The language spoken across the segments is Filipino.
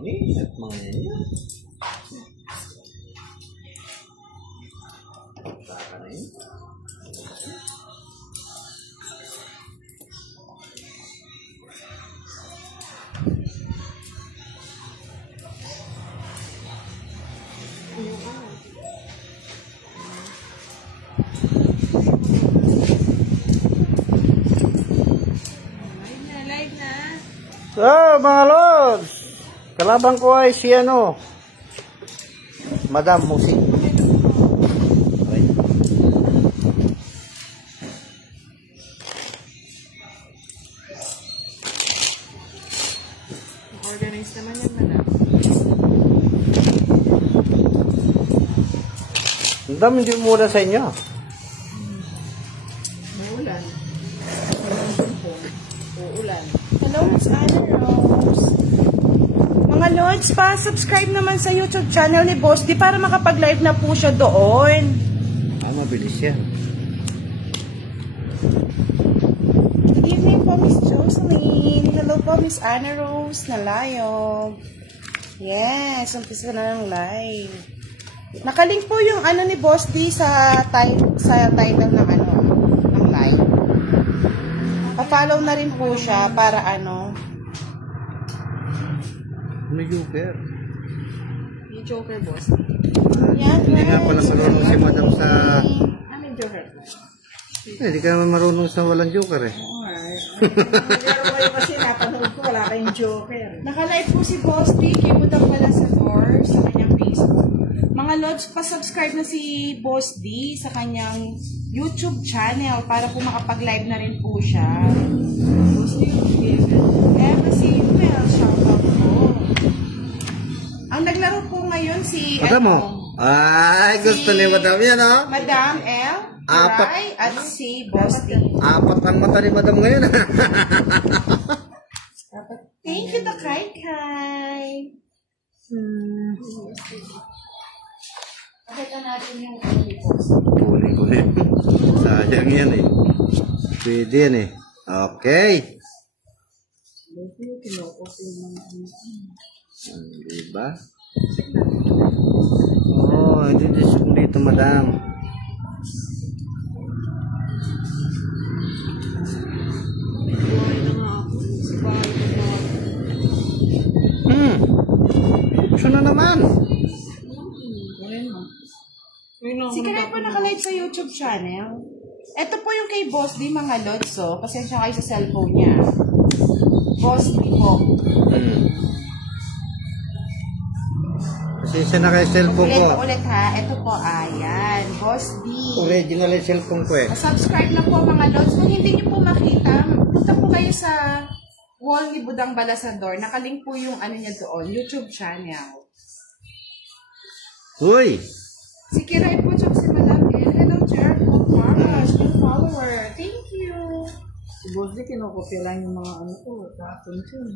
Ini at mga yan. Saka na yun. So, mga lods, kalabang ko ay si ano, Madam Musi. Okay. Organize naman yan, Madam. Ang dami hindi mula sa inyo. Maulan. Uulan. Hello, Miss Anna Rose. Mga Lords, pa-subscribe naman sa YouTube channel ni Boss D para makapag-live na po siya doon. Mabilis yan. Good evening po, Miss Jocelyn. Hello po, Miss Anna Rose na live. Yes, umpisa na ng live. Nakalink po yung ano ni Boss D sa title ng ano, ng live. Pa-follow na rin po siya para ano. May joker. Yung Joker, boss. Yan, Hindi nga pala marunong si Madam sa... Ano yung Joker? Hindi ka naman marunong sa walang joker eh. Pero kayo kasi napanood ko, wala kayong Joker. Naka-live po si Boss D. Kibutang pala sa door sa kanyang Facebook. Mga Lods, pa-subscribe na si Boss D sa kanyang YouTube channel para po makapag-live na rin po siya. Boss D, Ever si Mel, shoutout po. Ang naglaro po ngayon si Madam mo? Ay, gusto ni Madam yan oh. Madam L, Apat. Rai, at si Boss D. Apat ang mata ni Madam ngayon. Thank you, Takay-Kay. Pakita natin yung Boss D. Kulit. Sayang yan eh. Pwede yan eh. Okay. Diba? Oh, hindi dito Madam. Option na naman. Si Kanay po nakalive sa YouTube channel. Ito po yung kay Boss D, mga Lods, oh. Pasensya kayo sa cellphone niya. Boss D po. Pasensya na kayo cellphone ko. Ulit ha. Ito po, ayan. Boss D. Original yung cellphone ko eh. Subscribe na po, mga Lods. Kung hindi niyo po makita, punta po kayo sa wall ni Budang Balasador. Nakalink po yung ano niya doon, YouTube channel. Uy! Si Kiray po, tsaka si Madam L. Hello, Jericho. Mama's new follower. Thank you. Si Boss D, kinokopya lang yung mga ano ko. Tapos yun.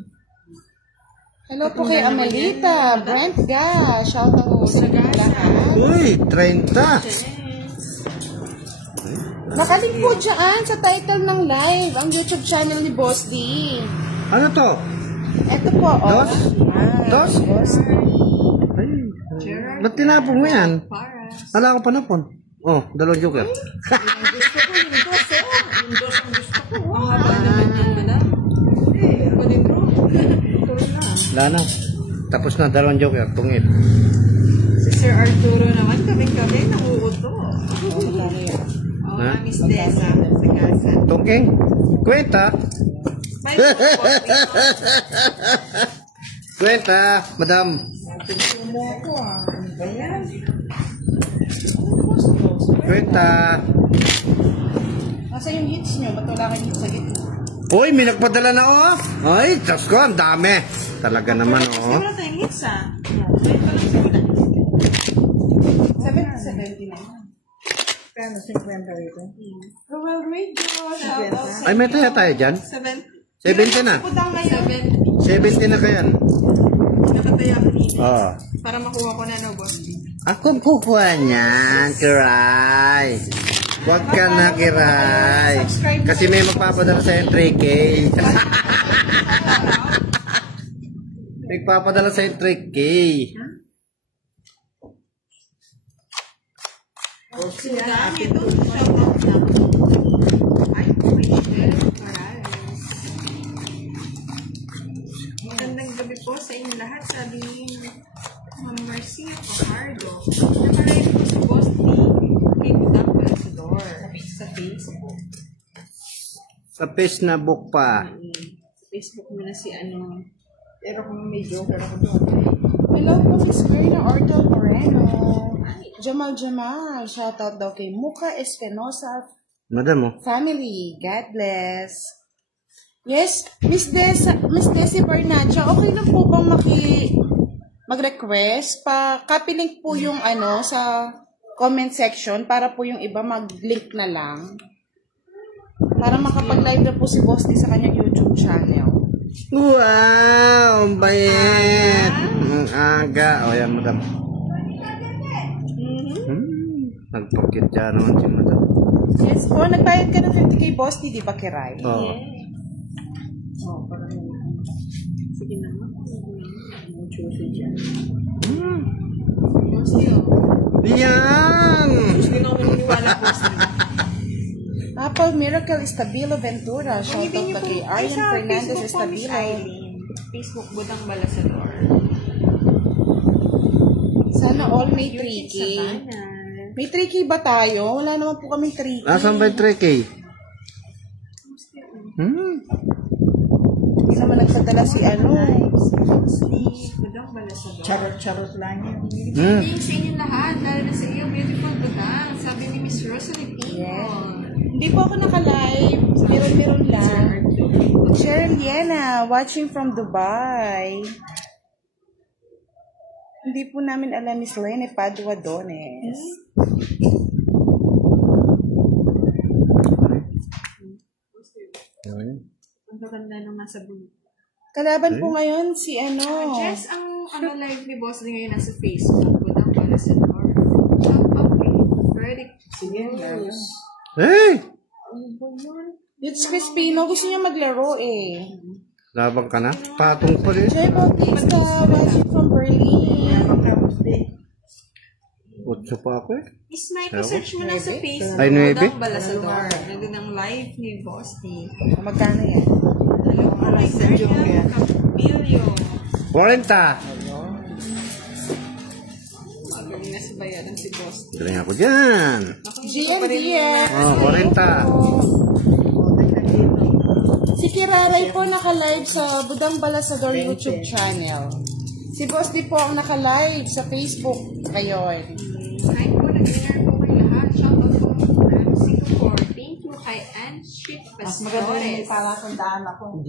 Hello po kay Amelita. Brent Ga. Shoutout po sa lahat. Uy! 30! Nakalink po dyan sa title ng live. Ang YouTube channel ni Boss D. Ano to? Ito po, oh. Dos? Dos? Boss D. Ay, ba't tinapong mo yan? Para. Wala ko panapon. Oh, dalawang joker. Yung gusto ko, yung dos, oh. Yung dos ang gusto ko. Ang haba naman yan, Madam. Eh, ako din bro. Tuloy na. Wala na. Tapos na, dalawang joker. Tungit. Si Sir Arturo naman, kami-kami, nanguuto. Oh, Ha? Miss Desa, sa casa. Tungking? Kwenta? May Boss D. Kwenta, Madam. Nagtumo ako ah. Ano ba yan? Kwenta. Nasa yung hits nyo? Ba't wala kayong hits sa gitna? Uy, may nagpadala na oh. Ay, Diyos ko, ang dami. Talaga naman oh. Wala tayong hits ah. May pa lang siguro. 79. Kano 50 rito? Royal Radio. Shoutout sa Ay, may tayo dyan. 70 na. Budang ngayon. 70 na kayan. Nakataya ko dito. Oh. Para makuha ko na no, Boss D. Ako kukuha niyan, Kiray. Huwag ka na, Kiray. Kasi may magpapadala sa 3K. Nagpapadala sa 3K. Sila, ito, shoutout lang. Ay, Michelle Morales. Magandang gabi po sa inyong lahat. Sabi ni Ma'am Marcia Fajardo. Nakalive po sa Boss D. Kate Ambassador. Sa Facebook. Sa page na book pa. Sa Facebook mo na si ano. Pero kung may joker ako doon. Hello po, Miss Verna Ortel Moreno. Jamal, shoutout daw kay Muka Espinosa Madam, oh. family. God bless. Yes, Miss Desi Barnacha, okay lang po bang mag-request? Copy link po yung ano sa comment section para po yung iba mag-link na lang. Para makapag-live na po si Boss D sa kanyang YouTube channel. Wow! Ang bayet! Ang aga. O, yan, madam. Nagpakit dyan naman si madam. Yes po, nagbayad ka ng 50k Boss D, di ba, Kiray? Oo. Oh, parang sige na nga. Ang choosy dyan. Yan! Hindi na ako naniniwala po sa Apple Miracle Estabilo Ventura. Shoutout na kay Aryan Fernandez Estabilo. Facebook Budang Balasador. Sana all may 3K. May 3K ba tayo? Wala naman po kaming 3K. Nasaan ba yung 3K? Hindi naman nagpadala si ano. Budang Balasador. Charot-charot lang yun. Hindi sa inyo lahat, lalo na sa iyo, beautiful Budang. Sabi ni Miss Rosalie Pino. Yeah. Hindi po ako naka-live. Meron lang. Cheryl Liena, watching from Dubai. Hindi po namin alam Miss Lene Padua Dones. Ang gaganda nung nasa bulo. Kalaban po ngayon si ano. Jess, ang live ni Boss din ngayon nasa Facebook. Budang Balasador. Okay. Freddy. Sige, meron. Hey! It's Crispino. Gusto niya maglaro eh. Labang ka na? Patong pa rin. Joy Bautista, watching from Berlin. Otso pa ako eh. Is may search mo na sa Facebook. Ay, 9? Budang Balasador. Nandun ang live ni Boss D. Magkano yan? Hello, my Sergeant Capilio. 40! Magaling na sa bayaran si Boss D. Galing ako dyan. Gian Diaz. Oh, 40. Si Kiraray po naka-live sa Budang Balasador YouTube channel. Si Boss D po ang naka-live sa Facebook ngayon. Hi po, nag-dinner po kayo lahat. Shoutout po from Singapore. Thank you kay Ann Street Mas maganda yung Pastores. para tandaan ako.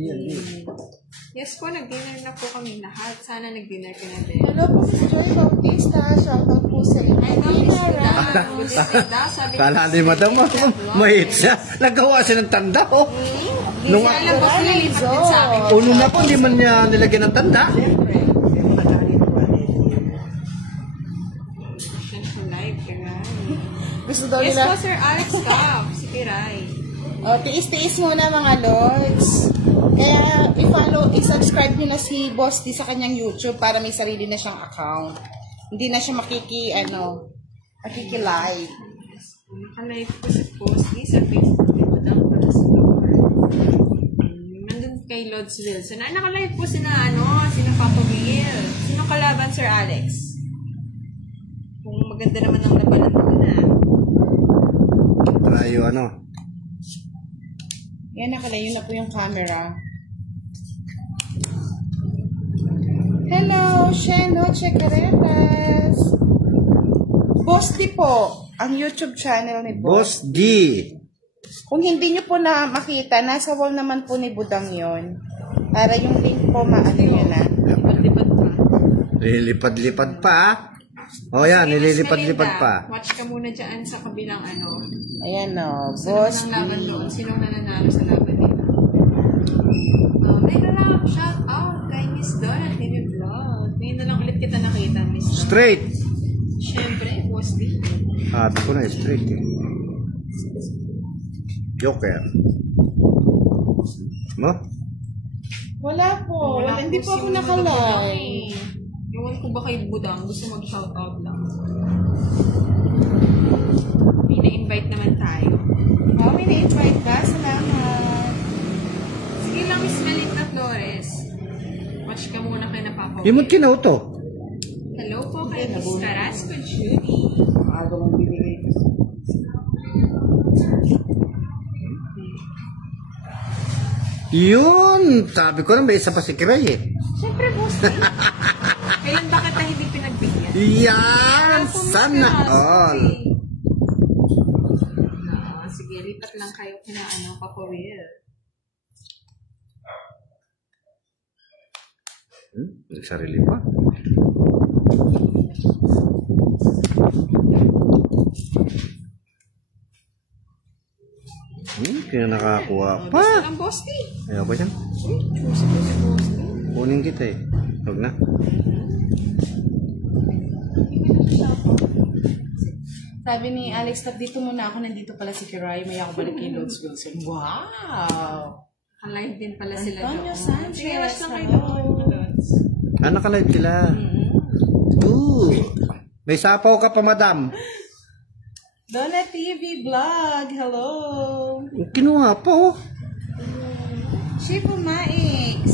Yes po, nag-dinner na po kami lahat. Sana nag-dinner ka na din. Hello po si Joy Bautista. Shoutout po sa inyo. Hi, Miss Buda. Sabi Kala ni madam, mahit siya. Nagawa siya ng tanda, oh. Nung Hindi alam po nilipat din sa akin. uno na po, hindi man niya nilagyan ng tanda. Siyempre, hindi mo nagalit ko. Siyempre, live ka nga. Gusto daw Yes nila. po, Sir Alex Cap. Si Piray. Tiis-tiis muna mga lords. Kaya i-subscribe nyo na si Boss D sa kanyang YouTube para may sarili na siyang account. Hindi na siya makiki-live. Naka-live po si Post sa Facebook ni Budang Balasador. Nandun kay Lods Wilson. Naka-live po sina Papa Will. Sino kalaban, Sir Alex? Kung maganda naman ang labanan mo na. Tayo Yan, nakalayo na po yung camera. Hello, Sheno Checaretas. Boss D po, ang YouTube channel ni Boss. Boss D. Kung hindi nyo po na makita, nasa wall naman po ni Budang yon. Para yung link po, maano nyo na. Lipat pa. Nililipad-lipad pa, ah. O yan, nililipad-lipad pa. Watch ka muna dyan sa kabilang Ayan o, Boss Boss D. laban doon. Sinong nananalo sa laban nila? Mega love, shout out kay Miss Donna TV Vlog. Ngayon na lang ulit kita nakita, Miss Donna. Straight. Siyempre, Boss D. Sabi ko na, straight eh. Joker. Mo? Wala po. Hindi po ako si Budang nakalay. eh. Ewan ko ba kay Budang, gusto mag-shoutout lang. May na-invite naman tayo. Oh, may na-invite ka. Salamat. Sige lang, Miss Melita Flores. Watch ka muna kay Napapa. Imot kinaw to. Hello po kay Miss Carrasco Judy. Maaga mong binigay ko. Yun! Sabi ko na may isa pa si Kiray eh. Siyempre, boss. Kailan ba kita hindi pinagbigyan? Yan! Sana all! Sige, lipat lang kayo kina Papa Will. Sarili pa. Kaya nakakuha pa. Gusto ng boss D. Ayaw ko dyan. Choose ko si boss D. Kunin kita eh. Huwag na. Sabi ni Alex, tap dito muna ako. Nandito pala si Kiray. May ako balik kay Lods Wilson. Wow! Alive din pala sila Antonio doon. Sanchez, Sige, watch lang kayo hello. doon. Nakalive sila. Ooh. May sapaw ka pa, madam. Donna TV Vlog. Hello! Kinuha pa oh. Shifu Maix.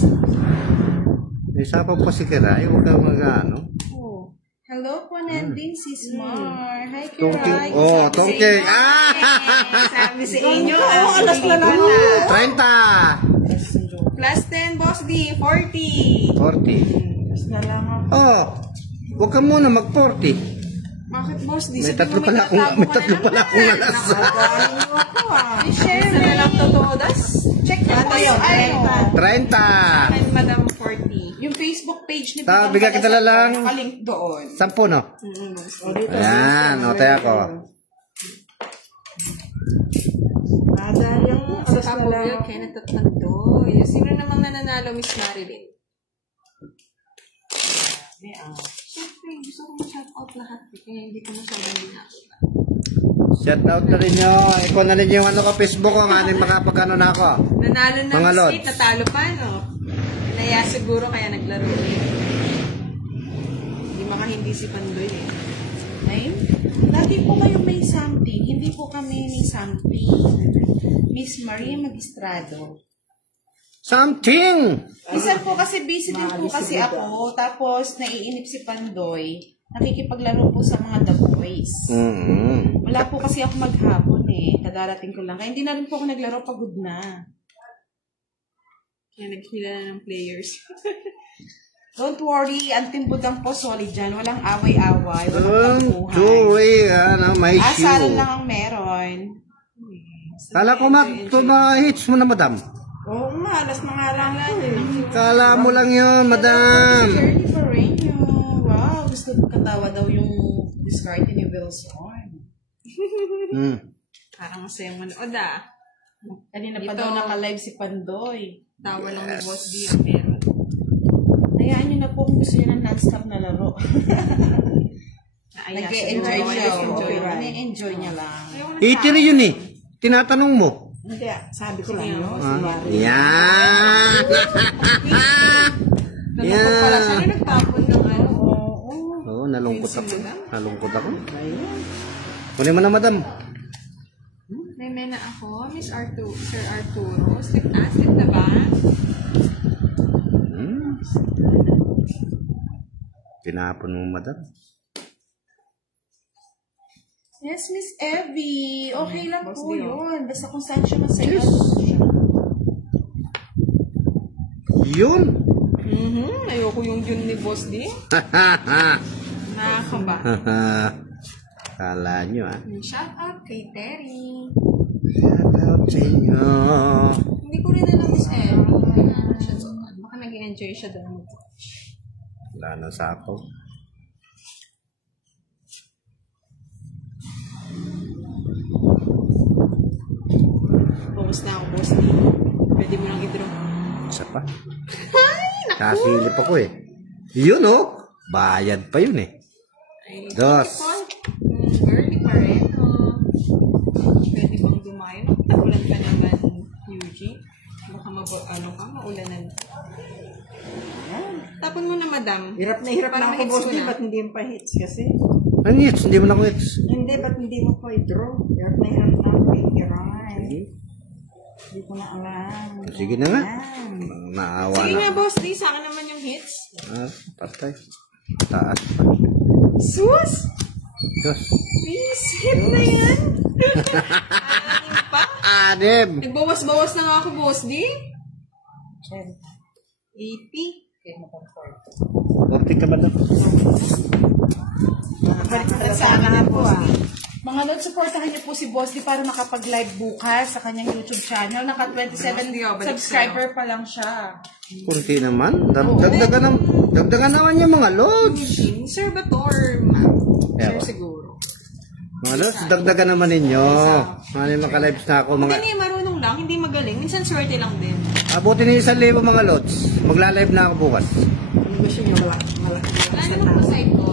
May sapaw pa si Kiray. Huwag ka mag-ano. Oh. Hello po, Nanding Sismar. Hi, Tongking. Kiray. Oh, tongking. Ah! Sabi sa inyo, alas na lang. 30. Plus 10, boss D, 40. 40. Tapos na lang ako. Oh. Huwag ka muna mag-40. Bakit, boss D? May Sabi tatlo mo, pala akong tatago ka na naman. alas. Nakagaling mo ako ah. Share Isa na lang totoo, das. Check na po yung 30. Akin, Madam 40. yung Facebook page ni Ta, bigyan kita lang. Nakalink doon. 10 no? Ayan. O, tayo ako. Yung Sa alas na Papa lang. Will, Kenneth at Tandoy. Sino namang nananalo, Miss Marilyn? Siyempre, gusto ko ma-shoutout lahat. Kaya hindi ko masyadong ginagawa. Shout out na rin nyo. Ikaw na rin yung ano ko, Facebook ko. Nga rin makapag-ano na ako. Nanalo na Mga Miss lods. Kate, natalo pa, no? Naya siguro kaya naglaro ulit. Hindi makahindi si Pandoy eh. Ay, lagi po kayo may something. Hindi po kami may something. Miss Maria Magistrado. Something! Minsan po kasi busy din po kasi ako. Tapos naiinip si Pandoy. Nakikipaglaro po sa mga The Boys. Wala po kasi ako maghapon eh. Kadarating ko lang. Kaya hindi na rin po ako naglaro. Pagod na. Kaya naghila na ng players. Don't worry. Ang Team Budang po solid dyan. Walang away-away. Walang Don't taguhan. worry, may Asal shoe. lang ang meron. Kala ko hits mo na, madam. Oo nga, alas na nga lang eh. Kala mo lang yun, madam. Shirley Pareño. Wow, gusto ko katawa daw yung discard ni Wilson. Parang masayang manood ah. Kanina pa Dito. daw naka-live si Pandoy. Tawa lang ni Boss D ang meron. Hayaan nyo na po kung gusto nyo ng non-stop na laro. Naaya Nag-e-enjoy siguro. siya. Enjoy. Nag-e-enjoy niya lang. Itiri yun eh. Tinatanong mo. Hindi, sabi ko lang yun. Yan. Nalungkot pala siya na nagtapon ng ano. Oo, nalungkot ako. Nalungkot ako. Kunin mo na, madam. May mena ako, Miss Arturo, Sir Arturo. Slip na ba? Tinapon mo, madam. Yes, Miss Evie. Okay lang po yun. Basta kung saan siya masaya. Yun. Ayoko yung yun ni Boss D. Nakakaba. Kala nyo, ah. Shout out kay Terry. Shout out sa inyo. Hindi ko rin alam Miss Evie. Ano siya doon? Baka nag-enjoy siya doon. Wala na sa ako. Focus na ako, Boss D. Pwede mo lang i-draw. Isa pa. Kasilip ako eh. Yun oh. Bayad pa yun eh. Ay, Dos. Girly Pareto. Pwede bang dumayo? Tagulan ka naman, Eugene. Baka maulanan. Yan. Tapon mo na, madam. Hirap na Para ako, ma-hits boss. mo Di, na. ba't hindi mo pa hits kasi? Ano hits? Hindi mo na ko hits. Hindi, ba't hindi mo pa i-draw? Hirap na ako. Hindi ko na alam. Sige na nga. Yan. Naawa Sige na. nga, boss. Di, sa akin naman yung hits. Ah, patay. Taas. Sus! Diyos. Please, hit na yan. Ano pa? Anim. Nagbawas-bawas na nga ako, boss. Di? Yan. 80. 40 ka ba daw? Nakabalik na sana nga po ah. Mga Lods, supportahan niyo po si Boss D para makapag-live bukas sa kanyang YouTube channel. Naka 27 subscriber pa lang siya. Kunti naman. Dagdagan naman yung mga loads. Sir Bator, ma'am. Sir Ewan. siguro. Mga loads, dagdagan naman ninyo. Mga makalives na ako. Mga... Hindi marunong lang, hindi magaling. Minsan swerte lang din. Abutin niyo 1,000 mga loads. Magla-live na ako bukas. Kung gusto nyo malaki. Wala naman po sa ito.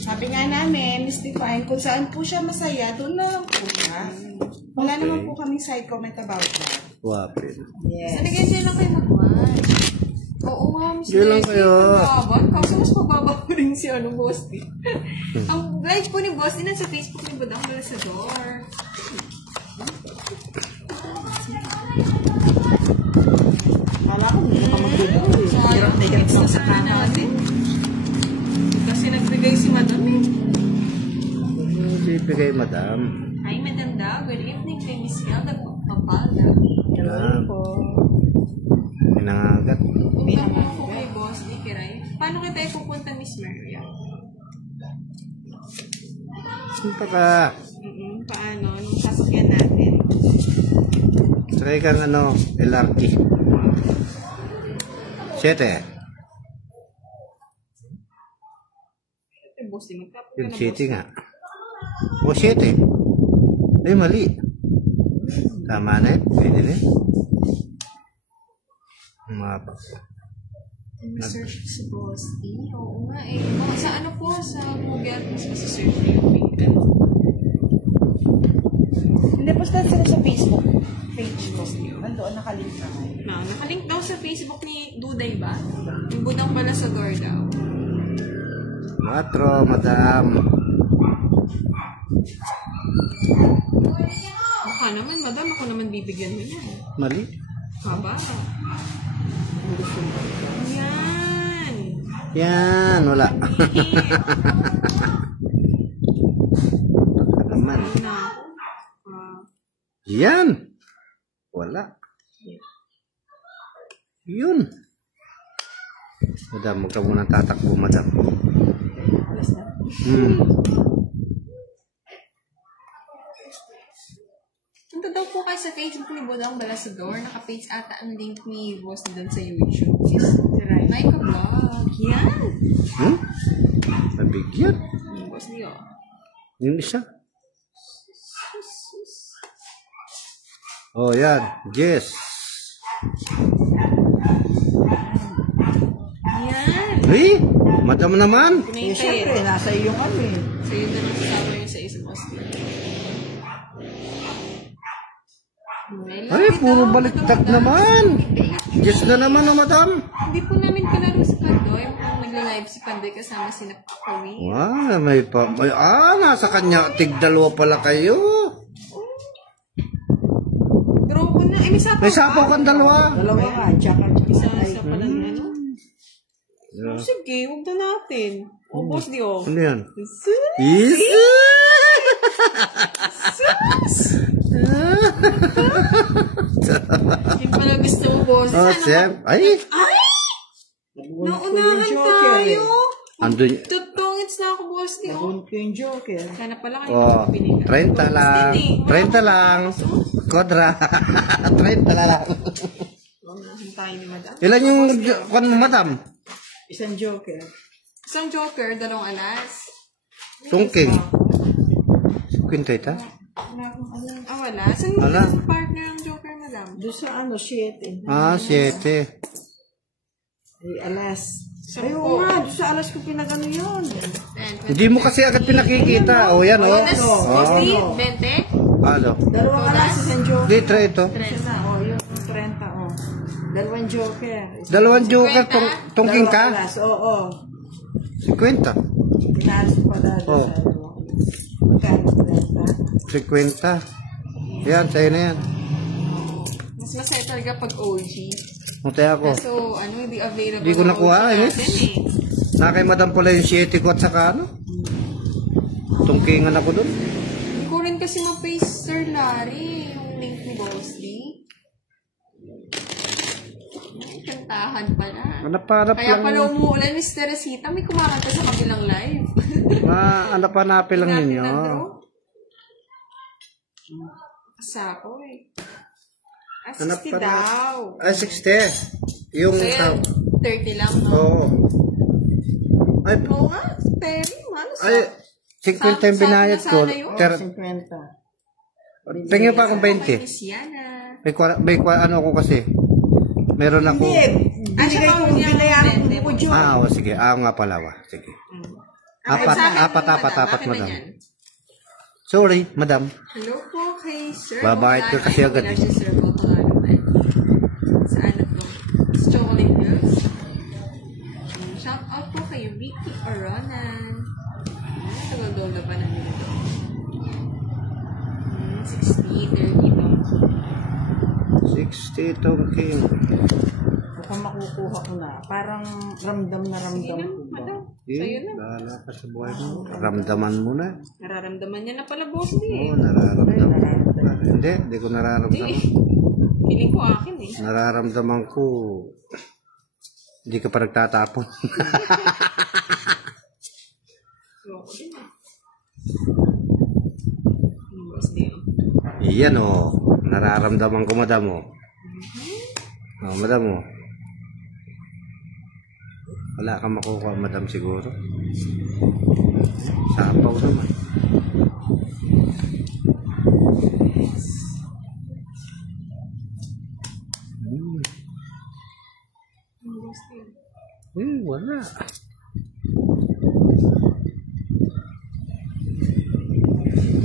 Sabi nga namin, Miss Define, kung saan po siya masaya, doon na lang po siya. Wala Okay. naman po kaming side comment about that. Wapin. Yes. Sa nagay lang kayo mag-match. Oo nga, Miss Diyan lang Leslie, kayo. pagbaban. Kaso mas pababa po rin si Boss D. Ang live po ni Boss D nasa Facebook ni Budang Balasador. Kala ko hindi ka magdudo eh. Hirap na hirap Hits na na sa sa kanan. natin. Kasi nagbigay si Madam eh. Sige kay madam. Hi, Madam daw. Good evening kay Miss Kelda Papalda. Ah, Po. pinangagat. Punta po ako kay Boss D. Kiray. Paano kita ipupunta, Miss Maria? Punta ka. Paano? Nung sasakyan natin. Sakay kang LRT. 7. Boss D, magtapos ka Yung na, city Boss D. nga. O 7. Ay, mali. Tama na yun. Pwede na yun. Mga Ma-search si Boss D. Oo nga eh. Mga sa ano po? Sa Google. Mas masisearch niyo yung video. Hindi, postahan sila sa Facebook page ko. Nandoon nakalink na kayo. No, nakalink daw sa Facebook ni Duday ba? Yung Budang Balasador daw. matro, madam. Baka naman, Madam. Ako naman bibigyan mo niya. Mali. Haba. Yan. Yan, wala. Baka naman. Na. Yan. Wala. Yun. Madam, huwag ka muna tatakbo, madam. Punta daw po kayo sa Facebook ni Budang Balasador. Naka-page ata ang link ni Boss doon sa YouTube. Yes. Ay, ka-vlog. Yan. Nabigyan. Boss niyo. Yung isa. Oh, yan. Yes. Yan. Hey, madam naman. Eh, syempre, nasa iyo kami. So, yun na lang kasama yung sa isa Boss niyo. Ay, puro baliktad naman. Yes na naman, oh, madam. Hindi po namin kalaro si Pandoy. Mukhang nagla-live si Pandoy kasama si Napakawi. Wow, nasa kanya, tig-dalawa pala kayo. Draw ko na. Eh, may sapaw May sapaw kang dalawa. Dalawa nga, tsaka Isa pa lang ano. Oh, sige, huwag na natin. O, Boss di oh. Ano yan? Sus! Yes! Yung pala gusto mo, Boss. Oh, Seb. Ay! Ay! Naunahan tayo! Andun. Totoong it's na ako, Boss di oh. Nabunod ko yung Joker. Sana pala kayo Oh, pinigyan. 30 lang. 30 lang. Kodra. 30 lang. Naunahan tayo ni Madam. Ilan yung kwan mo, madam? Isang Joker. Isang joker, dalawang alas. Tungking. Kwinto ita? Ah, wala. Saan mo Wala. sa partner ang joker, Madam? Doon sa 7. Ah, 7. Ay, alas. Sampo. Ay, oo nga, doon sa alas ko pinagano yun. Hindi mo kasi agad pinakikita. O, yan, o. Alas, Boss di, Oh. 20? Ano? Dalawang alas, isang Joker. Di, try ito. Isa na, yun, 30, Dalawang joker. Dalawang joker, tungking ka? Dalawang class, oo. 50. Pinaras ko pa dahil Oh. sa dalawang class. Magkano 30? 50. Yan, sa'yo na yan. Mas masaya talaga pag OG. Mutay ako. Kaso, ano, hindi available. Hindi ko na nakuha, OG eh. natin, eh. Na kay Madam pala yung 7 ko at saka ano? Tungkingan ako dun. Hindi ko rin kasi ma-paste, Sir Larry, yung link ni Boss D. Ay, kantahan pala. Hanap Kaya lang. pala umuulan, Miss Teresita, may kumakanta sa kabilang live. Hanap-hanapin lang ninyo. Kasako eh. Ah, 60 Hanap pa na. daw. Ay, 60. Yung So yan, 30 lang, no? Oo. Ay, Oo nga, Terry, malos. ay, 50 yung binayad ko. Sana yun. 50. Tingin pa akong 20. Miss Yana. Ano ako kasi. Meron ako. Hindi. Binigay ko yung binayaran ko dyan. Sige. Nga pala. Sige. Apat, madam. Sorry, madam. Hello po kay Sir. Babait ko kasi agad. Si Sir Boto nga naman. Saan na to? Sa Chocolate Girls. Shout out po kay Vicky Oronan. Tagal-daw na pa namin ito. 60, 30 po. 60 tongking. Kung makukuha ko na, parang ramdam na ramdam ko ba? Sa'yo na. Lala ka sa buhay mo. Ramdaman mo na. Nararamdaman niya na pala, Boss D. Oo, nararamdaman. Hindi ko nararamdaman. Feeling ko akin eh. Nararamdaman ko. Hindi ka pa nagtatapon. Loko din ah. Boss D. Iyan o. Nararamdaman ko, madam o. Madam o. Wala kang makukuha, madam, siguro. Sapaw naman. Wala.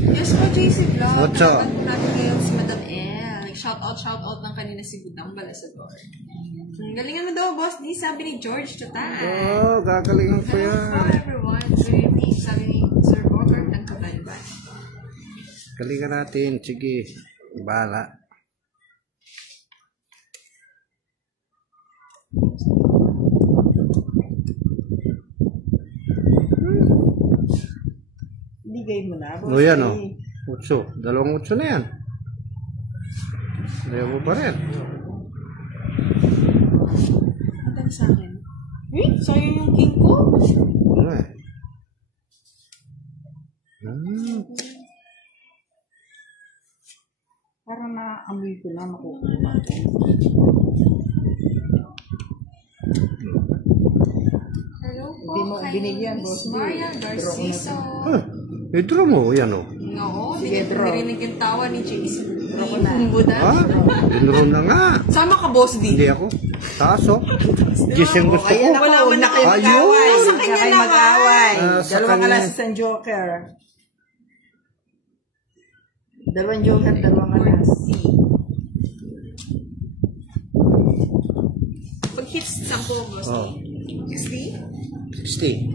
Yes po, JC Vlog. Ocho. Nakapag natin ngayon si Madam L. Shout out lang kanina si Budang Balasador. Galingan mo daw, Boss D, sabi ni George Chutan. Gagalingan ko Hello yan. po, everyone. Good evening, sabi ni Sir Robert ng Kabanban. Galingan natin. Sige. Bahala. Bigay mo na. O yan o. 8. 2 na yan. Ayaw mo pa rin. Madam sa akin. Sayang yung king ko. Ano eh. Parang naamoy ko na makukuha ko. Hello po Hindi mo kay binigyan, Miss Boss D. Maria Garciso. Draw mo. Yan o. No, Sige, hindi bro. narinig yung tawa ni JC. Draw ko na. Dinro na nga. Sama ka, Boss D. Hindi ako. Taso. Diyos yung gusto ko. Ayan Wala ako, man na kayo Ayun. mag-away. Sa Na kanya kayo naman. mag-away. Sa Dalawang kanya. alas isang joker. Dalawang joker, dalawang alas. Pag hits 10, Boss D. 60? 60.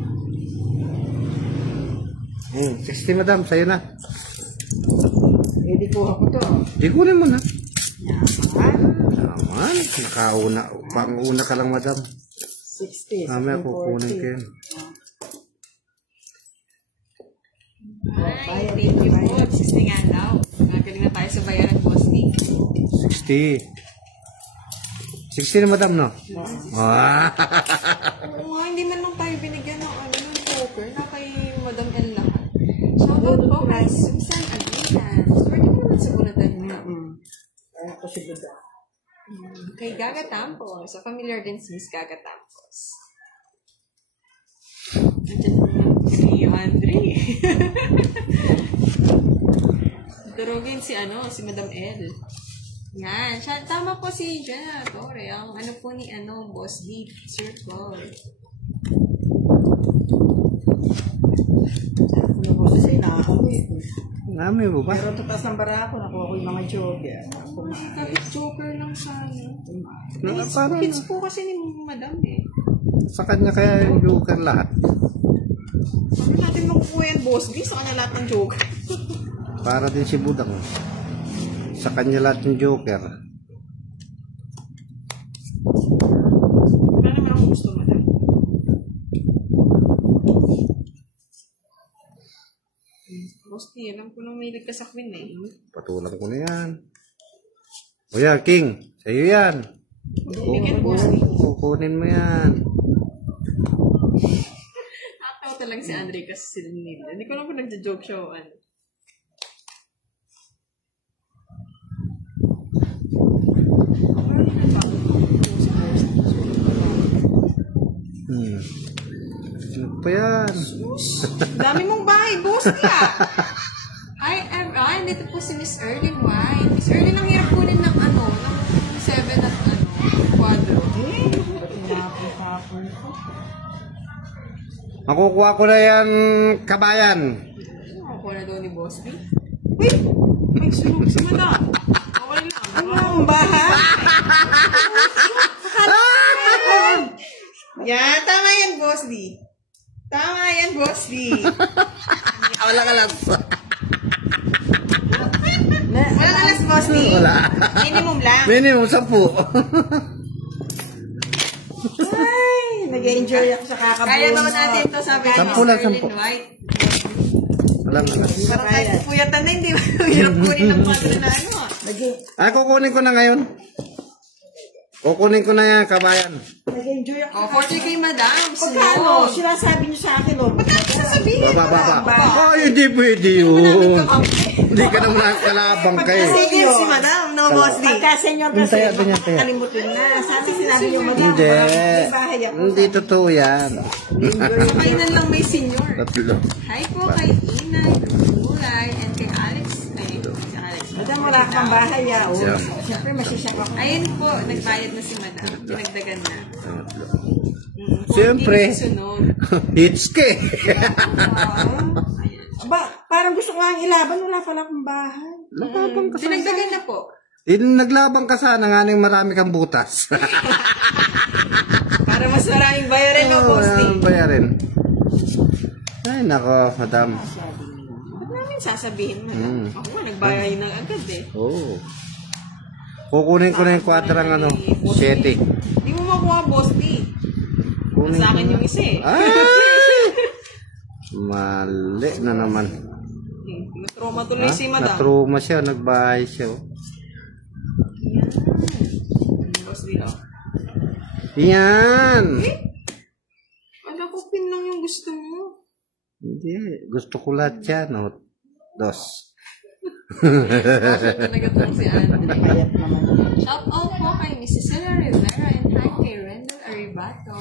60, madam. Sa'yo na. Eh, di kuha ko to. Di kunin mo na. Yaman. Naman. Nakauna. Pang-una ka lang, madam. 60. Mamaya kukunin ko yan. Ay, thank you po. 60 nga daw. Nagaling na tayo sa bayaran, Boss D. 60. 60 na, madam, no? Oo nga, hindi man lang tayo binigyan ng ng poker na kay Madam L lahat. Shoutout po kay Susan Aguila. Swerte mo naman sa ulatan niya. Ay, ako si Buda. Kay Gaga Tampos. Sa familiar din si Miss Gaga Tampos. Nandiyan naman si Andre. Durugin si si Madam L. Yan. Siya, tama po si Jenna Torre. Ang po ni Boss D. Circle. Ano po siya, nakakamoy ko. Nami mo ba? Pero tutas ng bara ako, nakuha ko yung mga joker. Kahit joker lang sana. Parang Hits po kasi ni Madam eh. sa kanya kaya yung joker lahat. Sabi natin makukuha yan, Boss B, sa kanya lahat ng joke. Para din si Budang. Sa kanya lahat yung joker. Wala naman akong gusto, Madam. Boss B, alam ko nang may ka sa Queen eh. Patulang ko na yan. O yan, King. Sa'yo yan. Bigyan, Boss B. Kukunin mo yan. Nakatawa talaga si Andre kasi sila nila. Hindi ko lang po nagja-joke siya o ano. Ano pa yan? Dami mong bahay, Boss B ah! Dito po si Miss Early White. Miss Early, nang hirap kunin ng ano, ng 7 at ano, quadro. Makukuha ko na yan, kabayan. Makukuha na daw ni Boss B. Wait! May sulog si Madam. Okay lang. Ang bahay. Yan, tama yan, Boss D. Tama yan, Boss D. Wala ka lang. Walang alas, Boss D. Wala. Minimum lang. Minimum 10. Ay, nag-enjoy ako sa kakabuo. Kaya naman natin ito, sabi ni Sampu Miss lang, Early sampu. White. Walang alas. Parang kahit puyatan na, hindi ba? Hirap kunin ng quadro na ano ah. Kukunin ko na ngayon. Kukunin ko na yan, kabayan. Nag-enjoy ako. Oh, 40 kay Madam. Pagkano, sinasabi niyo sa akin, oh. Magkano sasabihin? Baba. Oh, hindi pwede yun. Hindi ka naman nakakalabang kayo. Sige si Madam, no Boss D. Pagka-senior kasi, Taya. makakalimutin na. Sabi sinabi niyo, Madam, Hindi. may bahay ako. Hindi totoo yan. Kainan lang may senior. Tatlo. Hi po kay Ina, Kulay, and kay Alex. Ay, si Alex. Madam, wala kang bahay, ah. Oh. Yeah. Siyempre, masisyak ako. Ayun po, nagbayad na si Madam. Pinagdagan na. Tatlo. Mm, Siyempre. 40 susunod. Hitske. Ba, parang gusto ko nga ang ilaban, wala pala akong bahay. Labang ka sana. Pinagdagan na po. Naglabang ka sana nga nang marami kang butas. Para mas maraming bayarin no Boss D. Walang bayarin. Ay, nako, madam. Ba't namin sasabihin Madam? Ako nga, nagbayad na agad eh. Oo. Kukunin ko na yung kwadrang ano, 7. Hindi mo makuha Boss D. Sa akin yung isa eh. Mali na naman. Natroma tuloy si Madam. Natruma siya, nagbahay siya. Oh. Boss D oh. Yan! Wala ko pin lang yung gusto mo. Hindi, gusto ko lahat yan. Oh. 2. Bakit talaga itong si Andre? Hayat naman. Shout out po kay Mrs. Cela Rivera and hi kay Rendel Aribato.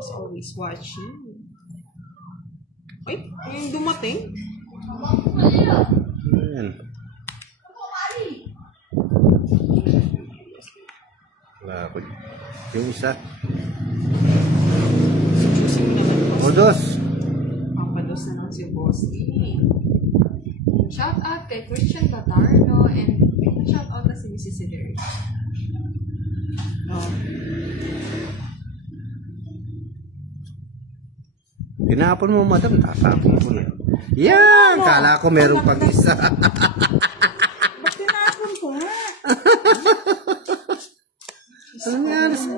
Was always watching. Ay, yung dumating. Yan. Wala ko. Yung isa. Choosing mo naman. O 2. Pampados na lang si Boss D. Shout out kay Christian Batarno and shout out na si Mrs. Cela. Oh. Tinapon mo, madam. Tatapon ko na. Yan! Kala ko meron pang isa. Ba't tinapon ko nga? Ano nangyari sa...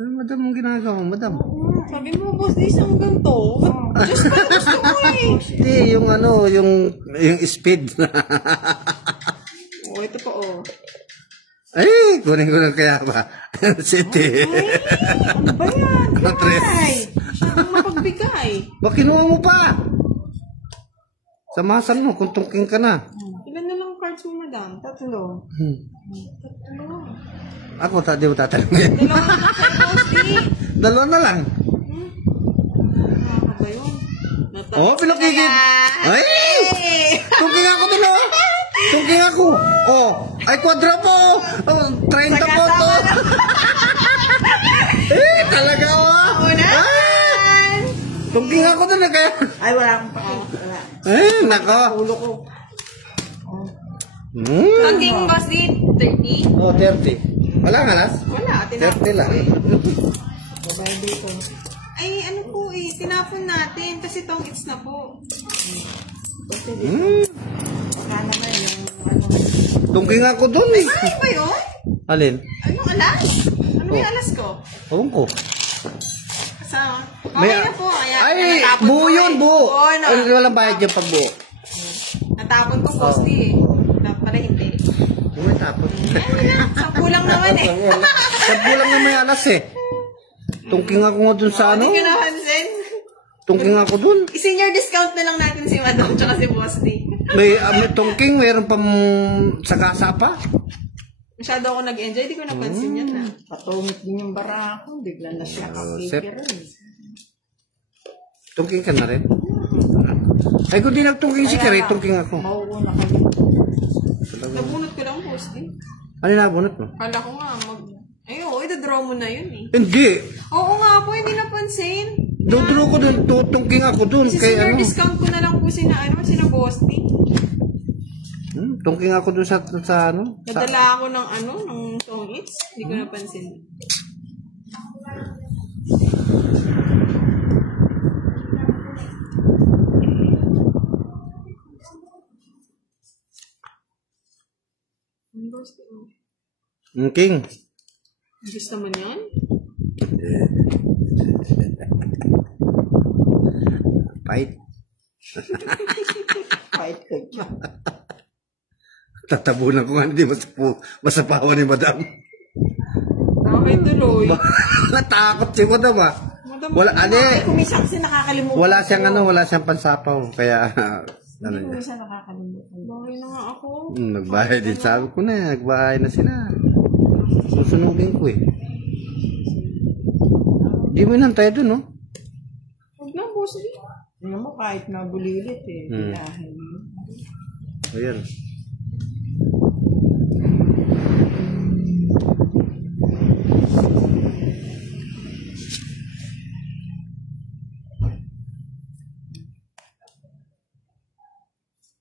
Ano, madam, ang ginagawa mo, madam? Sabi mo, Boss D, isang ganito. Just pa gusto mo eh. Hindi, yung ano, yung speed. Oh, ito pa oh. Ay, kunin ko lang kaya ba? City. Ano ba yan? Matres. Siyang mapagbigay. Ba, kinuha mo pa? Samasan mo, kung tungking ka na. Ilan na lang cards mo, Madam? 3. 3. Ako, di mo tatanungin. Dalawa na lang kay Boss D. 2 na lang. Nakaka ba yun? Oh, pinakikip. Ay! Tungking ako din, oh. Tungking ako. Oh, ay kwadra po. Oh, 30 po to. Talaga, oh. Ah! Tungking ako din, kaya. Ay, wala akong pakita. Wala. Ay, nako. Ulo ko. Tungking boss D, 30? Oh, 30. Wala nga alas? Wala, 30 lang. Babae dito. Ay, ano po eh, tinapon natin kasi tongits na po. Kasi dito. Baka naman yung ano. Tungking ako dun eh. Ay, ba yun? Alin? Anong alas? Ano yung alas ko? Ewan ko. Kasama. Okay na po. Ayan, Ay, natapon buo ko yun, eh. buo. Oo, no. Ay, walang bayad yung pagbuo. Natapon ko, boss D eh. Dapat pala hindi. May tapos. Sampu lang naman eh. Sabbo lang na may alas eh. Tungking ako nga dun sa ano. Hindi ka napansin. Tungking ako dun. I-senior discount na lang natin si Madam tsaka si Boss D. May tungking, mayroon pang sagasa pa. Masyado ako nag-enjoy, di ko napansin yan na. Patungit din yung bara ako. Bigla na siya Sep. kapikir. Tungking ka na rin. Ay, kung di nagtungking si Kari, tungking ako. Mauuna kayo. Nabunot ko lang, Boss D. Ano nabunot mo? Kala ko nga, ay, oo, ida-draw mo na yun eh. Hindi. Oo nga po, hindi napansin. Dudro ko dun, tungking ako dun. Si Kay senior ano. discount ko na lang po sina Boss D. Tungking ako dun sa ano. Nadala ako ng ng tongits. Hindi ko napansin. King. Diyos naman yan. Fight. Fight ko dyan. Tatabunan ko nga, hindi masapawan ni Madam. Okay, tuloy. Natakot si Madam ah. Wala, Ay, kumisan kasi nakakalimutan. wala siyang pansapaw. Kaya, ano Hindi niya. kumisan nakakalimutan. Bakit na nga ako? Nagbahay din. Sabi ko na, nagbahay na sila. Susunugin ko eh. Di mo inantay dun, no? Huwag na, Boss D. Ano mo, kahit mabulilit eh. Dahil. Ayan.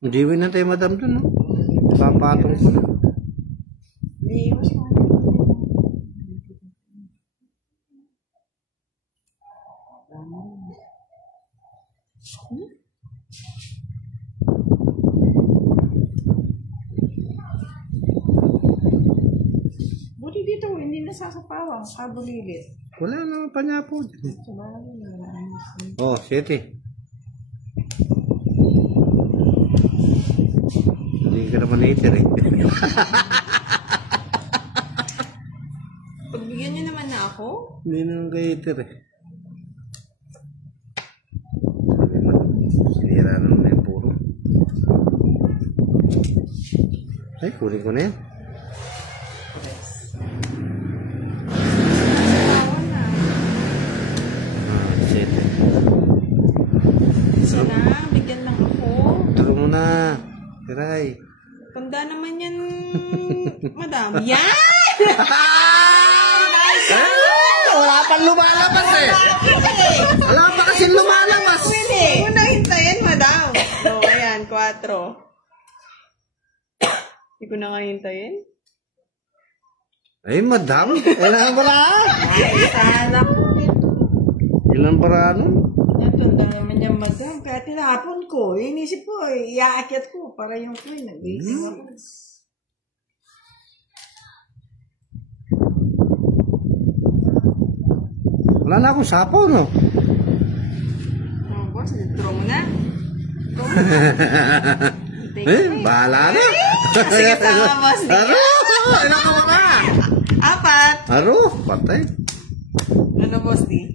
Hindi mo inantay, Madam, dun, no? Papatong ko na. Hindi mo siya. Buti dito, hindi nasasapawan. Kabulilit. Wala naman pa niya po. Sabagay, Oh, 7. Hindi ka naman hater eh. Pagbigyan niyo naman na ako. Hindi naman ka hater eh. Sinira naman na yung puro. Ay, kunin ko na yan. Sasapawan na. 7. Isa lang, bigyan lang ako. Turo mo na. Tiray. Tanda naman yan, Madam. Yan! Wala pang lumalabas eh. Wala pa kasi lumalabas. Huwag mo na hintayin, Madam. So, ayan, 4. Hindi ko na nga hintayin. Ay, Madam. Kailangan pala. Ay, sana po. Ilan para ano? Natunda naman yung madam. Kaya tinapon ko. Inisip ko, iaakyat ko para yung coin. Nag-iisip ako. Wala na akong sapaw, no? Oh, boss, draw mo na. Draw mo na. Hintay ko Eh, na bahala na. Sige, tama, boss. Aro! Ilan ka ba ka? 4. Aro, patay. Ano, boss, di?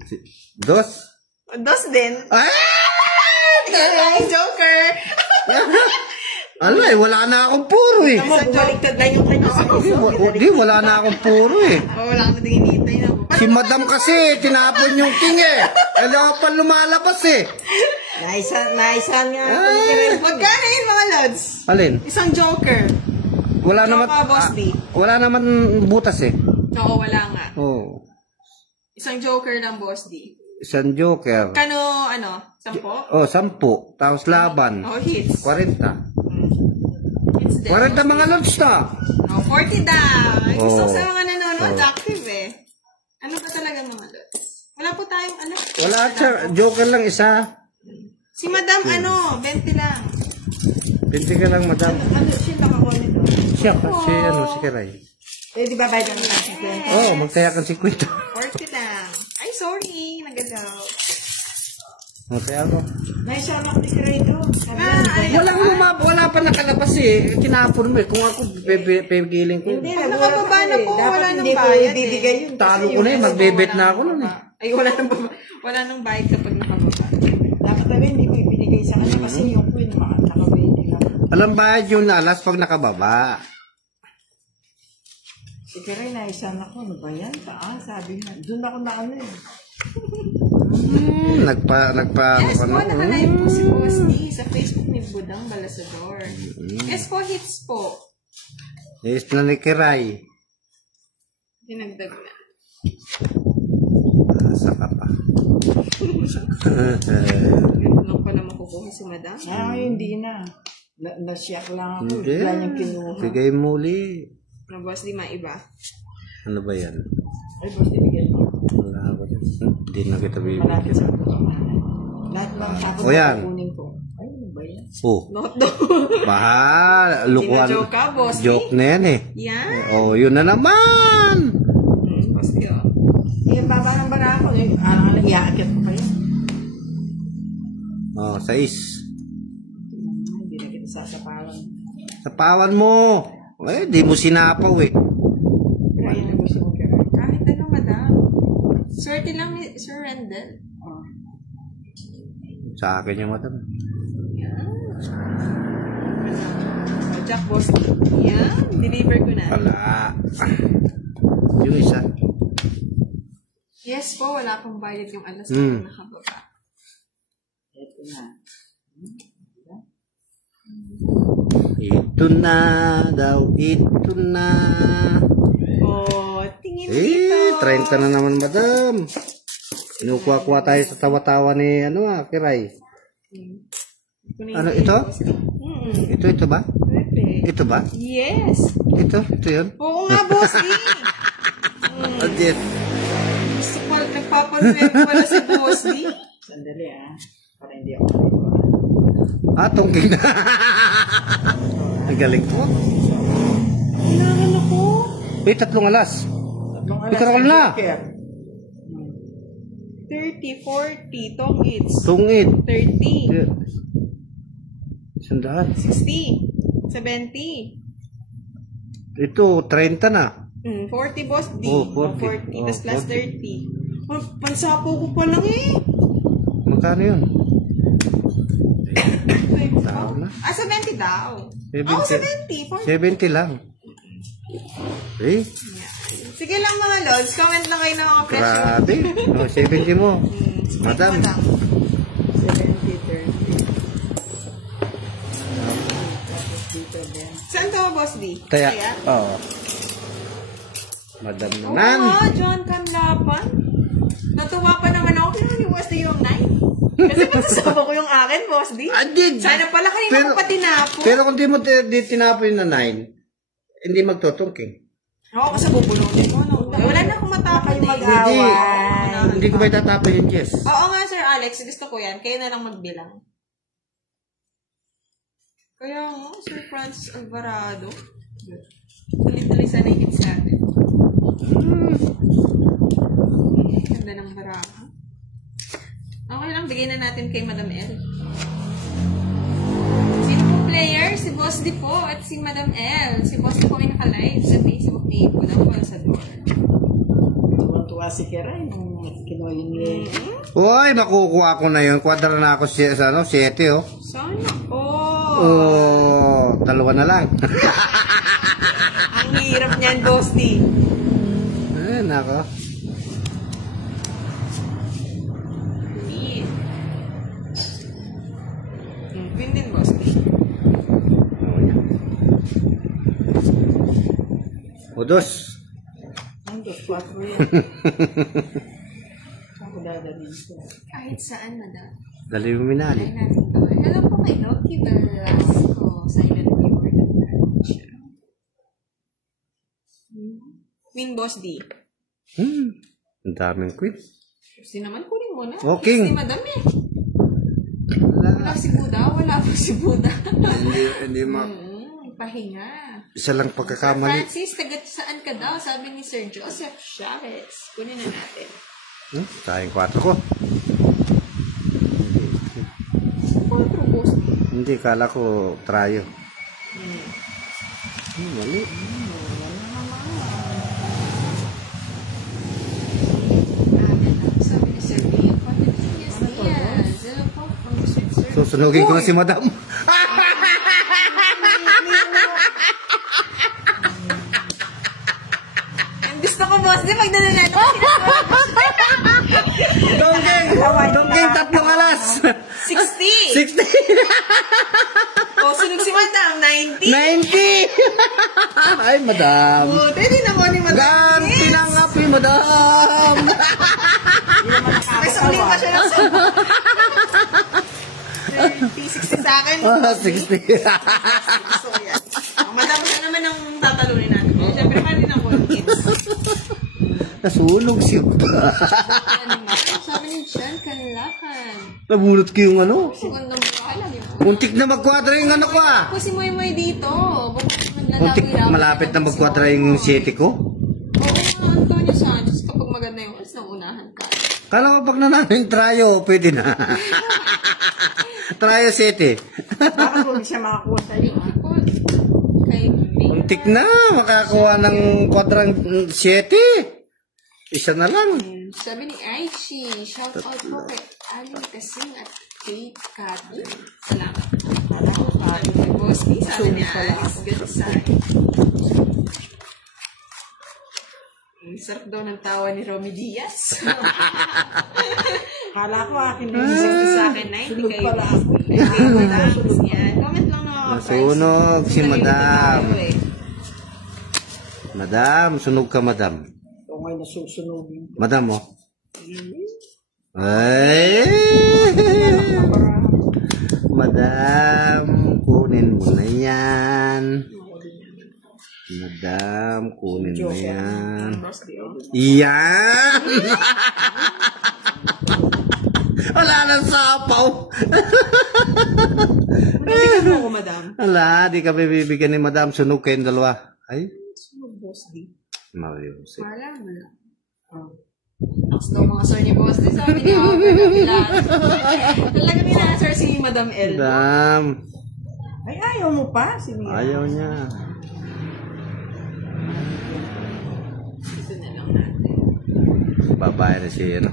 2. 2 din. Ay! Ay, Joker! Alay, wala na akong puro eh. Sa baliktad lang yung kanya. Di, wala na akong puro eh. Oh, wala ka na din hinihintay na. Si Madam kasi, tinapon yung king eh. Kailangan pa lumalabas eh. Naisan nga. Magkano yun, mga lods? Alin? Isang Joker. Wala Joker, naman, boss D. wala naman butas eh. Oo, wala nga. Oh, Isang Joker lang, boss D. isang joker. Kano, 10? Oh, 10. Tapos laban. Oh, hits. 40. Hits din. 40 mga lods na. Oh, 40 daw. Gusto Oh. sa mga nanonood, Oh. active eh. Ano ba talaga mga lods? Wala po tayong ano. Wala, sir. Joker lang isa. Si Madam ano, 20 lang. 20 ka lang, madam. Ano siya nakakuha nito? Siya, si Kiray. Eh, di ba bayad ang nasa kwenta? Oo, magkaya kang 50. 40 lang. Ay, sorry. Nagagaw. Magkaya ako. May samak ni Credo. Wala pa nakalabas eh. Tinapon mo eh. Kung ako, pigiling ko. Hindi, Pag nakababa na po, Dapat wala nang hindi ko bayad ibibigay eh. yun. Talo ko na eh. Magbebet na ako nun eh. Ay, wala nang bayad kapag nakababa. Dapat talaga hindi ko ibinigay sa kanya kasi yung queen nakabili lang. Alam bayad yung lalas pag nakababa. Si Kiray na isa na ko. Ano ba yan? Sabi nga. Doon ako na ano eh. Yes po, ano, nakalive po si Boss D sa Facebook ni Budang Balasador. Yes po, hits po. Yes na ni Kiray. Dinagdag na. Saka pa. Ganun lang pala makukuha si Madam. Hindi na. Nasyak lang ako. Hindi. Wala niyang kinuha. Bigay muli. Na Boss D, maiba. Ano ba yan? Ay, boss, ibigay mo. Wala ako din. Hindi na kita Malapit bibigyan. sa lahat lang tapos O yan. kukunin ko. Ay, ano ba yan? Oh. Not daw. Bahal. Lukuan. Sino-joke ka, Boss D? Joke na yan eh. Yan. Oh, yun na naman. Boss D, oh. Eh, baba ng bara ako. Iaakit ko kayo. Oh, 6. Hindi na kita sasapawan. Sapawan mo. Eh, di mo sinapaw eh. Pero ayun ang gusto ko kaya. Kahit ano, Madam. Swerte lang ni Sir Rendel. Oh. Sa akin yung madam. Yan. Oh, Jack, Boss D. Yan. Deliver ko na. Wala. Yung isa. Yes po, wala pong bayad yung alas na nakababa. Ito na. Ito na daw. Ito na. Oh, tingin dito. 30 na naman madam. Inukuha-kuha tayo sa tawa-tawa ni Kiray. Ano ito? Ito ba? Ito ba? Yes. Ito yun? Oo nga, Boss D. Adit. Gusto ko, nagpapanuwero pala si Boss D. Sandali para hindi ako. Tungking na. Ang galing ko. Kailangan ako. Wait, 3 alas. Tatlong alas. Ikaw na. 30, 40, tong hits. Tungit. 30, 100. 60, 70. Ito, 30 na. 40, Boss D. Oh, 40. 40, tas plus 40. 30. Oh, pansapo ko pa lang eh. Magkano yun? 20 Tao na. 70 daw. 70. Oh, 70. 40. 70 lang. Eh, Sige lang mga lods, comment lang kayo ng mga presyo. grabe. 70 mo. Madam. 70, 30. Saan to, Boss D? Kaya, oo. Madam Oo naman. nga, John Canlapan. Natuwa pa naman ako kaya ni Boss D yung 9. Kasi patasama ko yung akin, Boss D. Did. Sana pala kanina ko pa tinapo. Pero kung di mo tinapon na 9, hindi magtutungking. Oo, kasi bubunutin ko. No? Wala na akong matapay Hindi. Hindi ko ba itatapon yung Jess? Oo nga, Sir Alex. Gusto ko yan. Kayo na lang magbilang. Kaya nga, Sir Francis Alvarado. Tuloy-tuloy sana yung hits natin. Ganda ng baraha. Okay lang, bigay na natin kay Madam L. Sino po player? Si Boss D po at si Madam L. Si Boss D po ay naka-live sa Facebook ni Budang Balasador. Tuwa si Kiray nung kinuha yun ni... Uy, makukuha ko na yun. Kwadra na ako 7, oh. Sana po. Oh, 2 na lang. Ang hirap niyan, Boss D. Nako. Win din, Boss D. O, 2. Ang 2-4 yan. Ako dadalhin ko. Kahit saan, Madam. Dali mo minali. Ay, natin to. Hello po kay Loki Velasco. Silent viewer. Queen Boss D. Ang daming queen. Kasi naman kunin mo na. Okay. Si Madam eh. Wala si Buddha. Wala pa si Buddha. Hindi Pahinga. Isa lang pagkakamali. Francis, taga saan ka daw? Sabi ni Sir Joseph Chavez. Kunin na natin. Sayang 4 ko. Hindi, kala ko trayo. Mali. Sabi ni Sir Bill, Susunugin ko na si Madam. Gusto ko, boss, di magdadala ko. Dongking 3 alas. 60. 60. O, sunog si Madam, 90. 90. Ay, Madam. O, pwede na ko ni Madam. Ganti na nga po, Madam. May suling pa siya ng 60 sa akin. 60. So, yan. Madam, siya naman ang tatalunin natin. Siyempre, mali ng kids. Nasunog siya. Sabi ni John, kanilakan. Nabulot ko yung ano. Segundong buhay lagi mo. Muntik na magkwadra yung ano ko ah. Ako si Moy Moy dito. Muntik malapit na magkwadra yung 7 ko. Oo nga, Antonio Sanchez. Kapag maganda yung oras, naunahan ka. Kala ko pag nanalo yung trayo, pwede na. Trayo 7. Bakit huwag siya makakuha sa'yo? Thank you po. Kay Bing. Muntik na, makakuha ng kwadrang 7. Isa na lang. Sabi ni Aichi, shout out po kay Aling Kasing at kay Kati. Salamat. Sabi ni Bosti, sabi ni Alice Gansay. Ang sarap daw ng tawa ni Romy Diaz. Kala ko akin Sabi din. sa akin, 90 Sulog kayo. pala ako. Yan. Comment lang mga Nasunog si Madam. eh. Madam, sunog ka, Madam. Ito ngayon nasusunogin. Madam, oh. Ay! Madam, kunin mo na yan. Madam, kunin mo yan. Yan! Wala nang sapaw. Bibigyan mo ako, Madam. Wala, di kami bibigyan ni Madam. Sunog kayong dalawa. Ay, Sunog, Boss D. mariusip. Wala. Tapos daw mga sir ni Boss D, sabi niya, talaga nila-sir si Madam L. Madam, Ay, ayaw mo pa? Sige. ayaw niya. Ito na lang natin. Babae na si ano.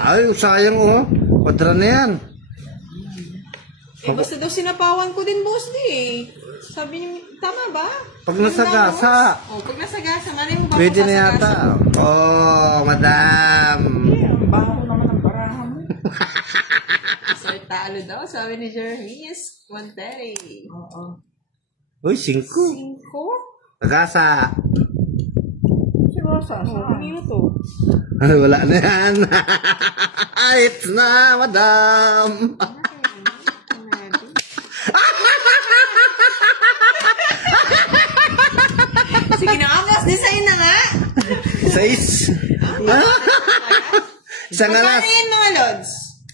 Ay, sayang oh. Kwadra na yan. Eh, basta daw sinapawan ko din, Boss D eh. Sabi niya, tama ba? Pag nasagasa. Pag nasagasa, ano yung Pwede na yata. Oh, Madam. Ang baho naman ang barahan mo. Sir, talo daw, sabi ni Jeremias Quanteri. Oo. Uy, 5. 5? Sagasa. Si Rosa, saan? Kanino to? Ay, wala na yan. It's na, Madam. Sige na nga, Boss D, sa'yo na nga. 6. Isang alas. Ano yan mga lods?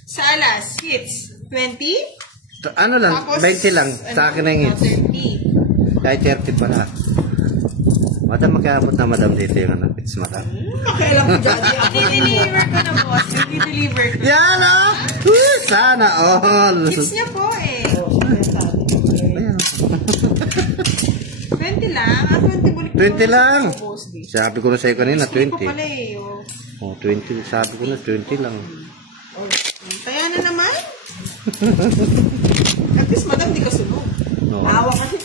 Sa alas, hits. 20? Ano lang, 20 lang. Sa akin na yung hits. 30. Kahit 30 pala. Madam, magkaabot na Madam dito yung ano. It's Madam. Pakialam ko dyan. I-deliver ko na, Boss. I-deliver ko. Yan oh! Sana all. Hits niya po eh. Ayan. 20 lang. 20 bulik 20 lang. Boss D. Sabi ko na sa'yo kanina, Hindi ko 20. pala eh. Oh. Oh, 20. Sabi ko na, 20 lang. Kaya na naman. At least, Madam, di ka sunog. No. Tawa kasi.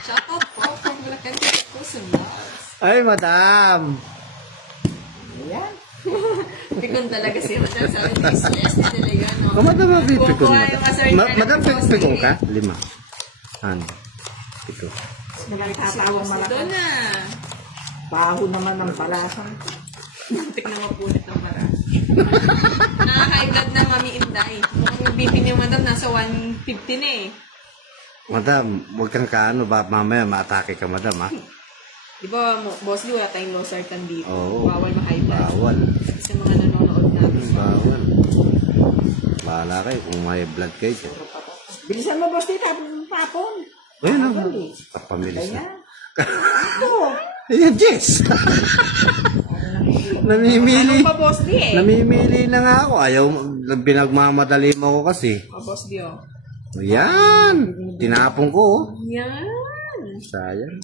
Shout out po. From Bulacan po sa Mars. Ay, Madam. Ayan. Pikon talaga si Madam. Sabi ni Celeste talaga, no? Oh, Madam, mapipikon Kukuha mo. yung assortment Madam, ng Boss pikon D. ka? 5. Ano? 7. Nagkakatawang Ito malakas. na. Baho naman ng balasan. Muntik na mapunit ng para. Nakaka-high blood na Mami Inday. Mukhang yung BP niyo, Madam, nasa 150 na eh. Madam, huwag kang kaano ba mamaya ma-atake ka, madam, ha? Di ba, boss, di wala tayong losartan dito. Oo. Bawal ma-high blood. Bawal. Sa mga nanonood natin. Bawal. Bahala kayo kung may blood kayo. Bilisan mo, boss, di tapon. Ayun na. Papamilis na. Kaya. Ako. Ayan, Jess. Namimili. Ano pa, boss, di eh? Namimili na nga ako. Ayaw, pinagmamadali mo ko kasi. Boss, di oh. Ayan. Tinapon ko, oh. Yan. Sayang.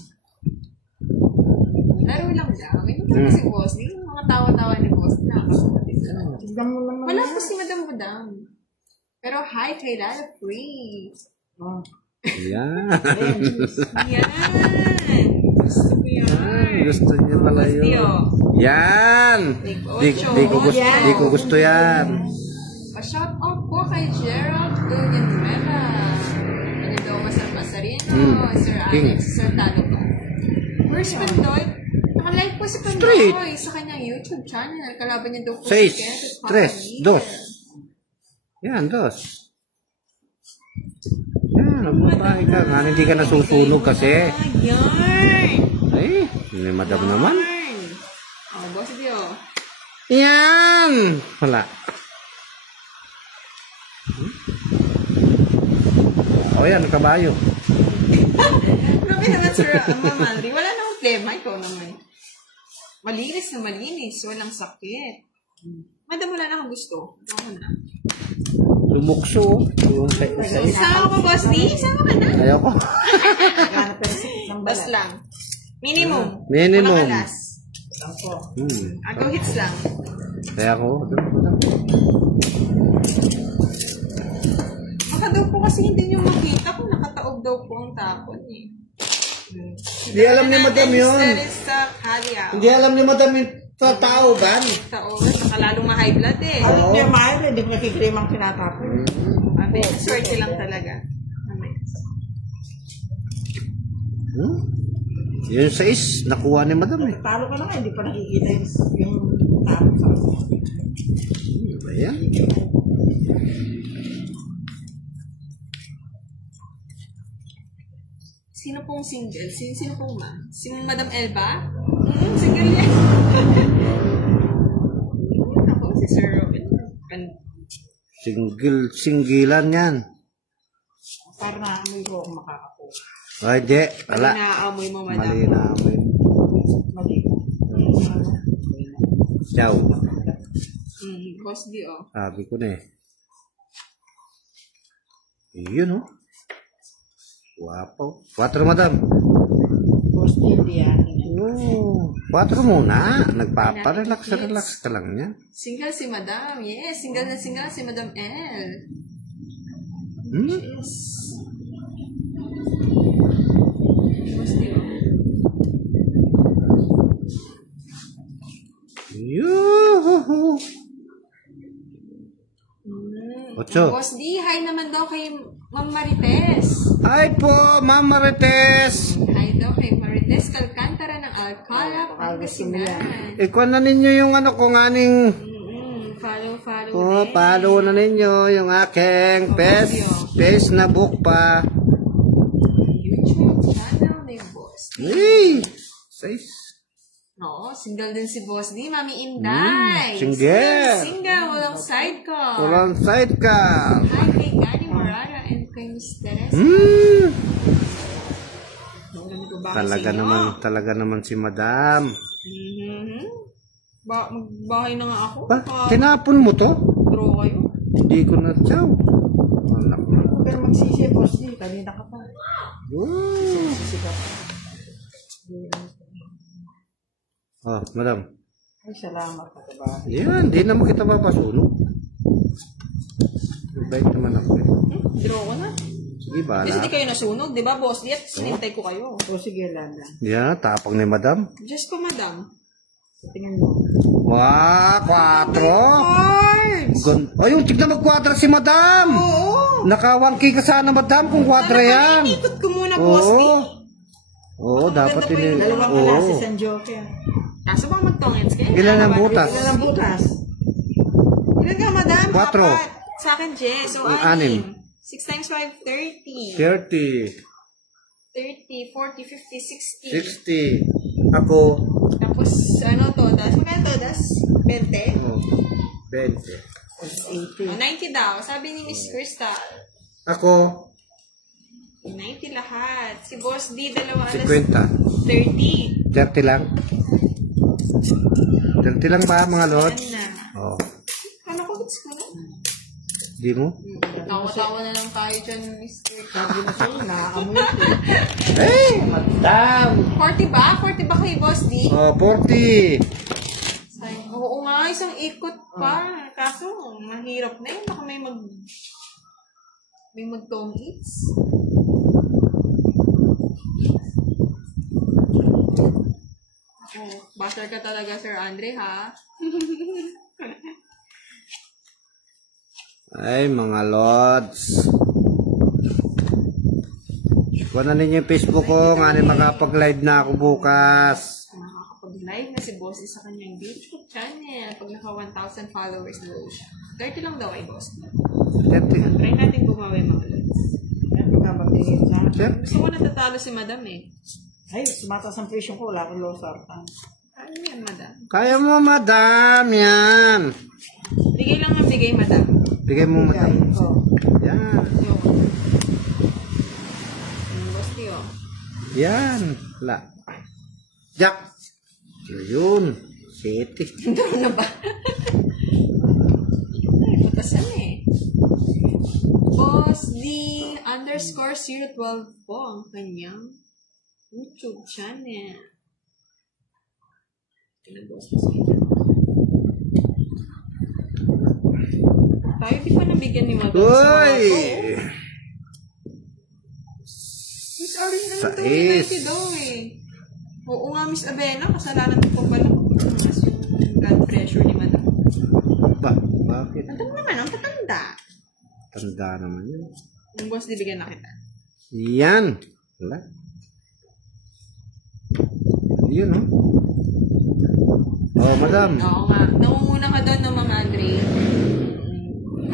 Laro lang daw. Ganyan talaga si boss. Di yung mga tawa-tawa ni boss. Nakakasapatid ka. Tignan mo naman. Wala po si Madam Budang. Pero hi kay Lala Free. Oh. Ayan. Yan. Gusto ko yan. Gusto niyo pala Boss, di yun. oh. Yan. Di ko gusto yan. Pa-shout out po kay Gerald Villanueva. Ano daw Masarino, Sir King. Alex, Sir Tano po. Where's Pandoy? Naka-live po si Straight. Pandoy sa kanyang YouTube channel. Kalaban niya daw po 6, si Kenneth 3, 2. Yan, 2. Yan, magbabae ka. Nga, hindi ka nasusunog kasi. Yan! Ay, may madam naman. Oh, boss Dio. Yan! Wala. O yan, kabayo. Grabe naman, Sir Mamandri. Wala namang problema. Ikaw naman. Malinis na malinis. Walang sakit. Madam, wala na kang gusto. Ikaw na. Lumukso. Yung sa Isama ko, boss D. Isama ka na. Ayoko. Naghanap tayo ng Bas lang. Minimum. Minimum. Unang alas. Ako. Agaw hits lang. Kaya ako. Baka daw po kasi hindi nyo makita kung nakataob daw po ang tapon eh. Hindi alam ni madam yun. Sa Kalia. Hindi alam ni madam yung tataoban. Taob. Baka lalong ma-high blood eh. Ano niya mahal, hindi mo nakikrim ang tinatapon. Abe, swerte lang talaga. Abe. Yung 6, nakuha ni madam eh. Talo ka na nga, hindi pa nakikita yung tapon sa Ayan. Sino pong single? Sino pong ma? Si Madam Elba? Single yan. Ako, si Sir Robin. Singgilan yan. para naamoy ko kung makakapo. Ay, di. Mali Wala. na amoy mo, madam. Mali na amoy. Mali. Ciao. Boss D, oh. Sabi ko na eh. Yun oh. Wapo. 4 madam. Boss hindi yan. Oh, 4 muna. Nagpaparelax ka lang niya. Single si madam. Yes, single na single si Madam L. Hmm? Boss D, oh. Yuhu. 8. Boss D, hi naman daw kay Ma'am Marites. Hi po, Ma'am Marites. Hi daw kay Marites Alcantara ng Alcala, Pangasinan. Ikuha na ninyo yung ano kung aning... Follow Oh, din. follow na ninyo yung aking face na book pa. YouTube channel ni Boss D. Hey! Size. No, single din si Boss D, Mami Inday. Single. Single, walang sidecar. Walang sidecar. Hi kay Gani Morara and kay Miss Teresa. Talaga naman si Madam. Magbahay na nga ako. Tinapon mo to? Draw kayo. Hindi ko na chow. Anak na. Pero magsisi, boss D. Kanina ka pa. Oh, Madam. Ay, salamat ka ba? Yan, di naman kita papasunog. Mabait naman ako eh. Draw ko na. Sige, Kasi bahala. di kayo nasunog, di ba, Boss D? At sinintay ko kayo. O sige, Landa. Yan, tapang ni Madam. Just ko, madam. Tingnan mo. Wow, 4. Cards! Oh, yung tignan mag-4 si Madam. Oo. Nakawangki ka sana, Madam, kung 4 yan. Inikot ko muna, Boss D. Oo, dapat maganda po yung Dalawang Oo. klase San Joker. Kaso baka magtongits kayo. Ilan ang butas? Ilan ang butas? Ilan ka, madam? 4. 4. Sa akin, Jess. So, 6. Si 6 times 5, 30. 30. 30, 40, 50, 60. 60. Ako. Tapos, ano to? Das, magkano to? Das? 20? Oh, 20. 90 daw. Sabi ni Miss Crystal. Ako. 90 lahat. Si Boss D, dalawa alas 50. 30. 30 lang. 30 lang ba mga lods? Yan na. Oh. Ano ko, gets ko na? Di mo? Tawa-tawa na lang tayo dyan, Mr. Sabi na sa'yo, naaamoy ko. Hey, madam! 40 ba? 40 ba kay Boss D? Oh, 40. Oo nga, isang ikot pa. Kaso, mahirap na yun. Baka may mag-tone hits. Oh, basher ka talaga, Sir Andre, ha? Ay, mga lods. Kuha na ninyo yung Facebook ko. Nga makapag-live na ako bukas. Makakapag-live na si Boss sa kanyang YouTube channel. Pag naka 1,000 followers daw siya. 30 lang daw ay Boss. 30. Try natin bumawi, mga lods. Ano nga ba tingin sa akin? Sir? Gusto ko natatalo si Madam eh. Ay, sumataas ang presyo ko. Wala akong low sartan. Ano yan, Madam? Kaya mo, madam. Yan. Bigay lang ng bigay, Madam. Bigay mo, madam. Oh. Yan. Yung Boss Tio. Yan. Wala. Jack. Yun. City. Ano na ba? Ay, butasan eh. Boss D _012 po ang kanyang YouTube channel. Boss tayo di pa nabigyan ni Madam. Uy! Miss Arin, ano daw? Sais. Daw eh. Oo nga, Miss Abena, kasalanan ko pala. Mas yung blood pressure ni Madam. Ba? Bakit? Tanda naman, ang tatanda. Tanda naman yun. Yung boss, dibigyan na kita. Yan. Wala. Yun, oh. Oh, madam. Oo nga. Nangunguna ka doon ng mga Andre.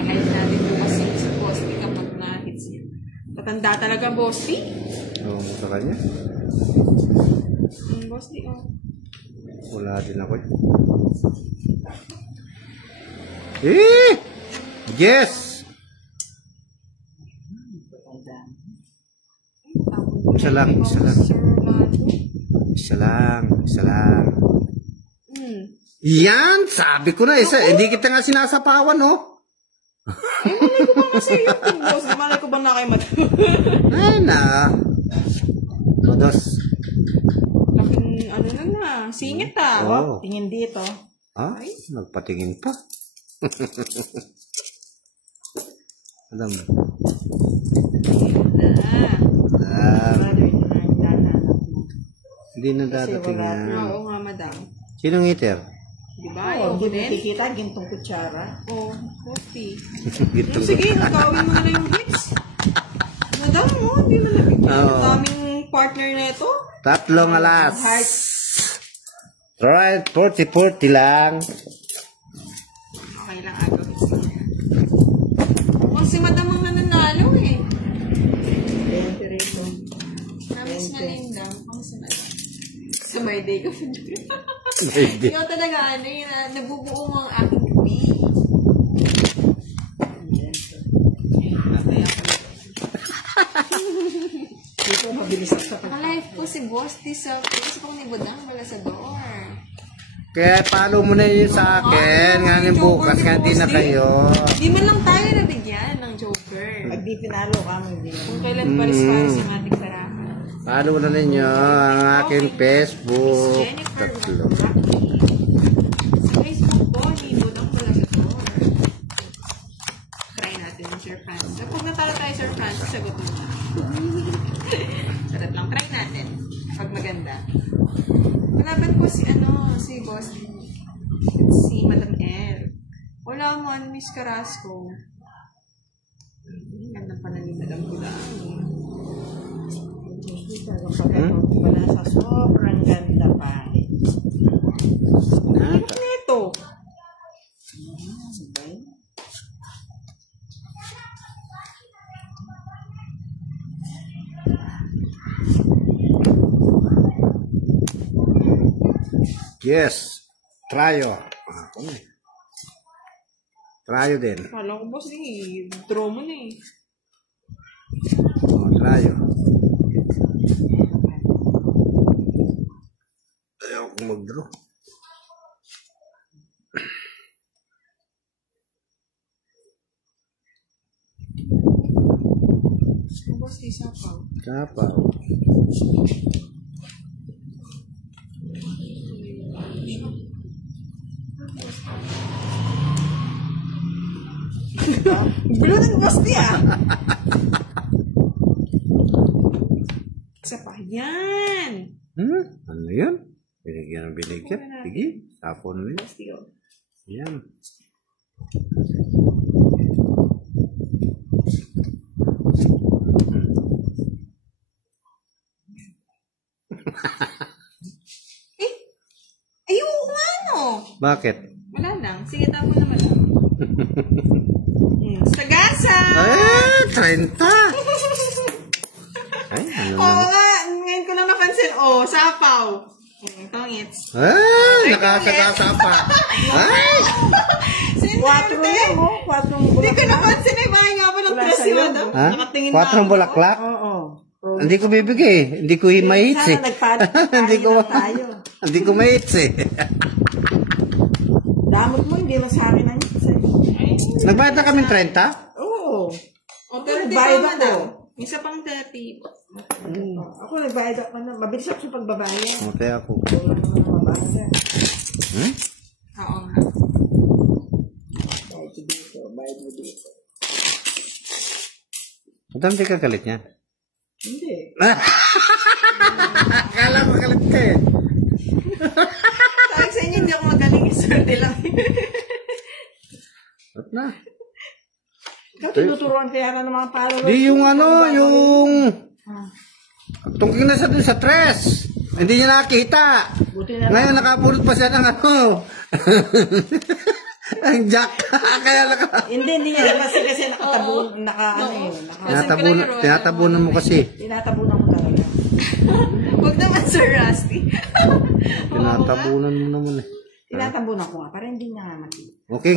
Kahit natin bukas yung sa Bosti kapag na-hits niya. Tatanda talaga, Bosti. Oo, mo sa kanya. Bosti, oh. Wala din ako. Eh! Yes! Isa lang, isa lang. Isa lang, isa lang. Yan! Sabi ko na, isa. Hindi kita nga sinasapawan, no? Malay ko ba kasi yung boss? Malay ko ba na kay Madam? Ay na. Todos. Laking ano na. Singit ah. Oo. Tingin dito. Ah, nagpatingin pa. Alam mo. Ah, Brother, yun ang hinahanap mo. hindi na dadating wala. yan. Oo nga, Madam. Sinong eater? Diba? Oo, Ayoko hindi mo din. kikita, gintong kutsara. Oh, Bosti. Gitong Sige, nagawin mo na yung hits. Madam, oh, hindi na nabigyan. Oo. Ang daming partner na ito. Tatlong alas. Right, 40-40 lang. Okay lang, agaw hits lang yan. Oh, si Madam ang nananalo eh. 20 rito. Namis na Linda. Ang si Madam. Sa my day ko. Maybe. Ikaw talaga, ano yun, nabubuo mo ang aking gabi. Dito, mabilis ako sa pag... Nakalive po si Boss T sa Facebook ni Budang Balasador. Kaya follow mo na yun sa akin. Ngayon bukas nga di na kayo. Di man lang tayo nabigyan ng Joker. Pag di pinalo ka mo, hindi Kung naman. kailan paris-paris yung ating sarama. Follow na ninyo ang aking Facebook. Jennifer Tatlo. Rocky. Sa Facebook po ni Budang Balasador. Try natin yung Sir Francis. Pag natalo tayo Sir Francis, sagot mo na. Sarap lang. Try natin. Pag maganda. Malaban po si si Boss. Si Madam L. Wala mo, Miss Carrasco. Ganda pa na ni Madam Bulang. Wala sa sobrang ganda pa. Ano nito? Yes. Trayo. Ako na eh. Trayo din. Kala ko, boss, draw mo na eh. Oh, trayo. Ayaw ko mag-draw. Boss, di sapaw. Sapaw. Gulo ng boss di Isa pa. Yan! Ano yan? Binigyan ng binigyan. Sige, tapon mo yun. Boss di Yan. Ayoko nga no. Bakit? Wala lang. Sige, tapon naman lang. Sagasa! Ay, 30! Ay, ano Oo naman? nga. Ngayon ko lang napansin. Oh, sapaw. Tongits. Ay, nakasagasa pa. Ay! 4 lang, oh. 4 Hindi ko bulaklak. napansin eh. Bakit nga pa ng Wala press sa'yo. yun? Ha? Nakatingin 4 bulaklak? Oo. Hindi ko bibigay. Hindi ko ma-hits eh. Sana nagpalit Hindi ko tayo. Hindi ko ma-hits eh. Damot mo, hindi lang sa akin ang Nagbayad na kami 30? Oo. O, 30 Nagbayad pa ako. daw. Isa pang 30. Ako nagbayad ako. Mabilis ako sa pagbabayad. Okay ako. Wala naman mabayad. Oo nga. Bayad ko dito. Bayad mo dito. Madam, di ka galit niya. Hindi. Akala ko galit ka eh. Sabi sa inyo, hindi ako magaling. Swerte lang. Ba't na? Ikaw tinuturuan kaya na ng mga followers. Di yung ano, yung... Tungking na sa dun sa tres. Hindi niya nakita. Buti na lang. Ngayon nakapulot pa siya ng ano. Ang jack. Kaya Hindi niya kasi nakatabon, tinatabunan mo kasi. tinatabunan ko talaga. Huwag naman, Sir Rusty. Tinatabunan mo naman eh. Tinatabunan ko nga para hindi niya nga makita. Okay.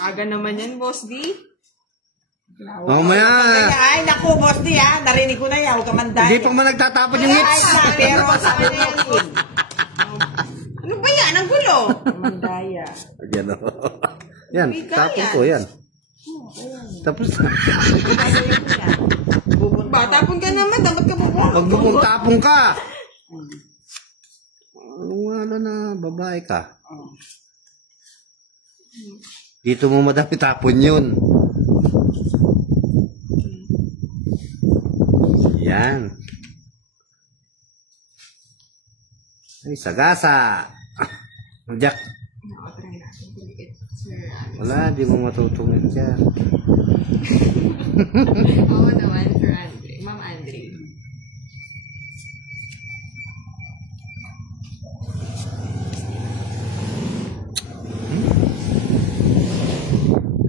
Aga naman yan, Boss D. Mamaya. Ay, naku, boss di ha. Narinig ko na yan. Huwag ka mandaya. Hindi pa man nagtatapon yung hits. Pero sa akin yan. Ano ba yan? Ang gulo. Mandaya. Yan o. Yan, tapon ko yan. Tapos na. Ba, tapon ka naman. Dapat ka bubong. Pag bumutapon ka. Wala na, babae ka. Dito mo madami tapon yun. Yan. Ay, sagasa. Jack. Wala, di mo matutungin siya. Oo naman, Sir Andre. Ma'am Andre.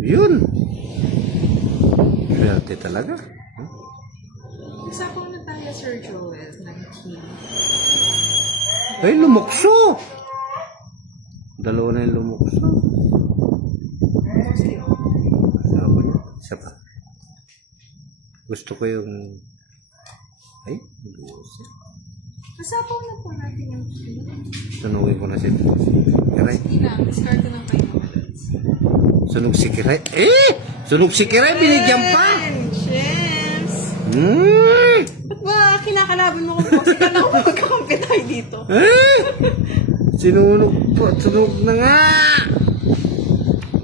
Yun. Swerte talaga. Usapaw na tayo, Sir Joel. Ay, lumukso. Dalawa na yung lumukso. Sabi niya, isa pa. Gusto ko yung... Ay, busi. Usapaw na po natin yung Sunugin ko na si Kiray. Hindi lang. Discard ko ng kayo mga lods. Sunog si Kiray. Eh! Sunog si Kiray, binigyan pa! Yes! Hmm! Ba't ba kinakalaban mo ko, boss? Ikaw na ako magkakampi tayo dito. Eh! Sinunog po. Sunog na nga!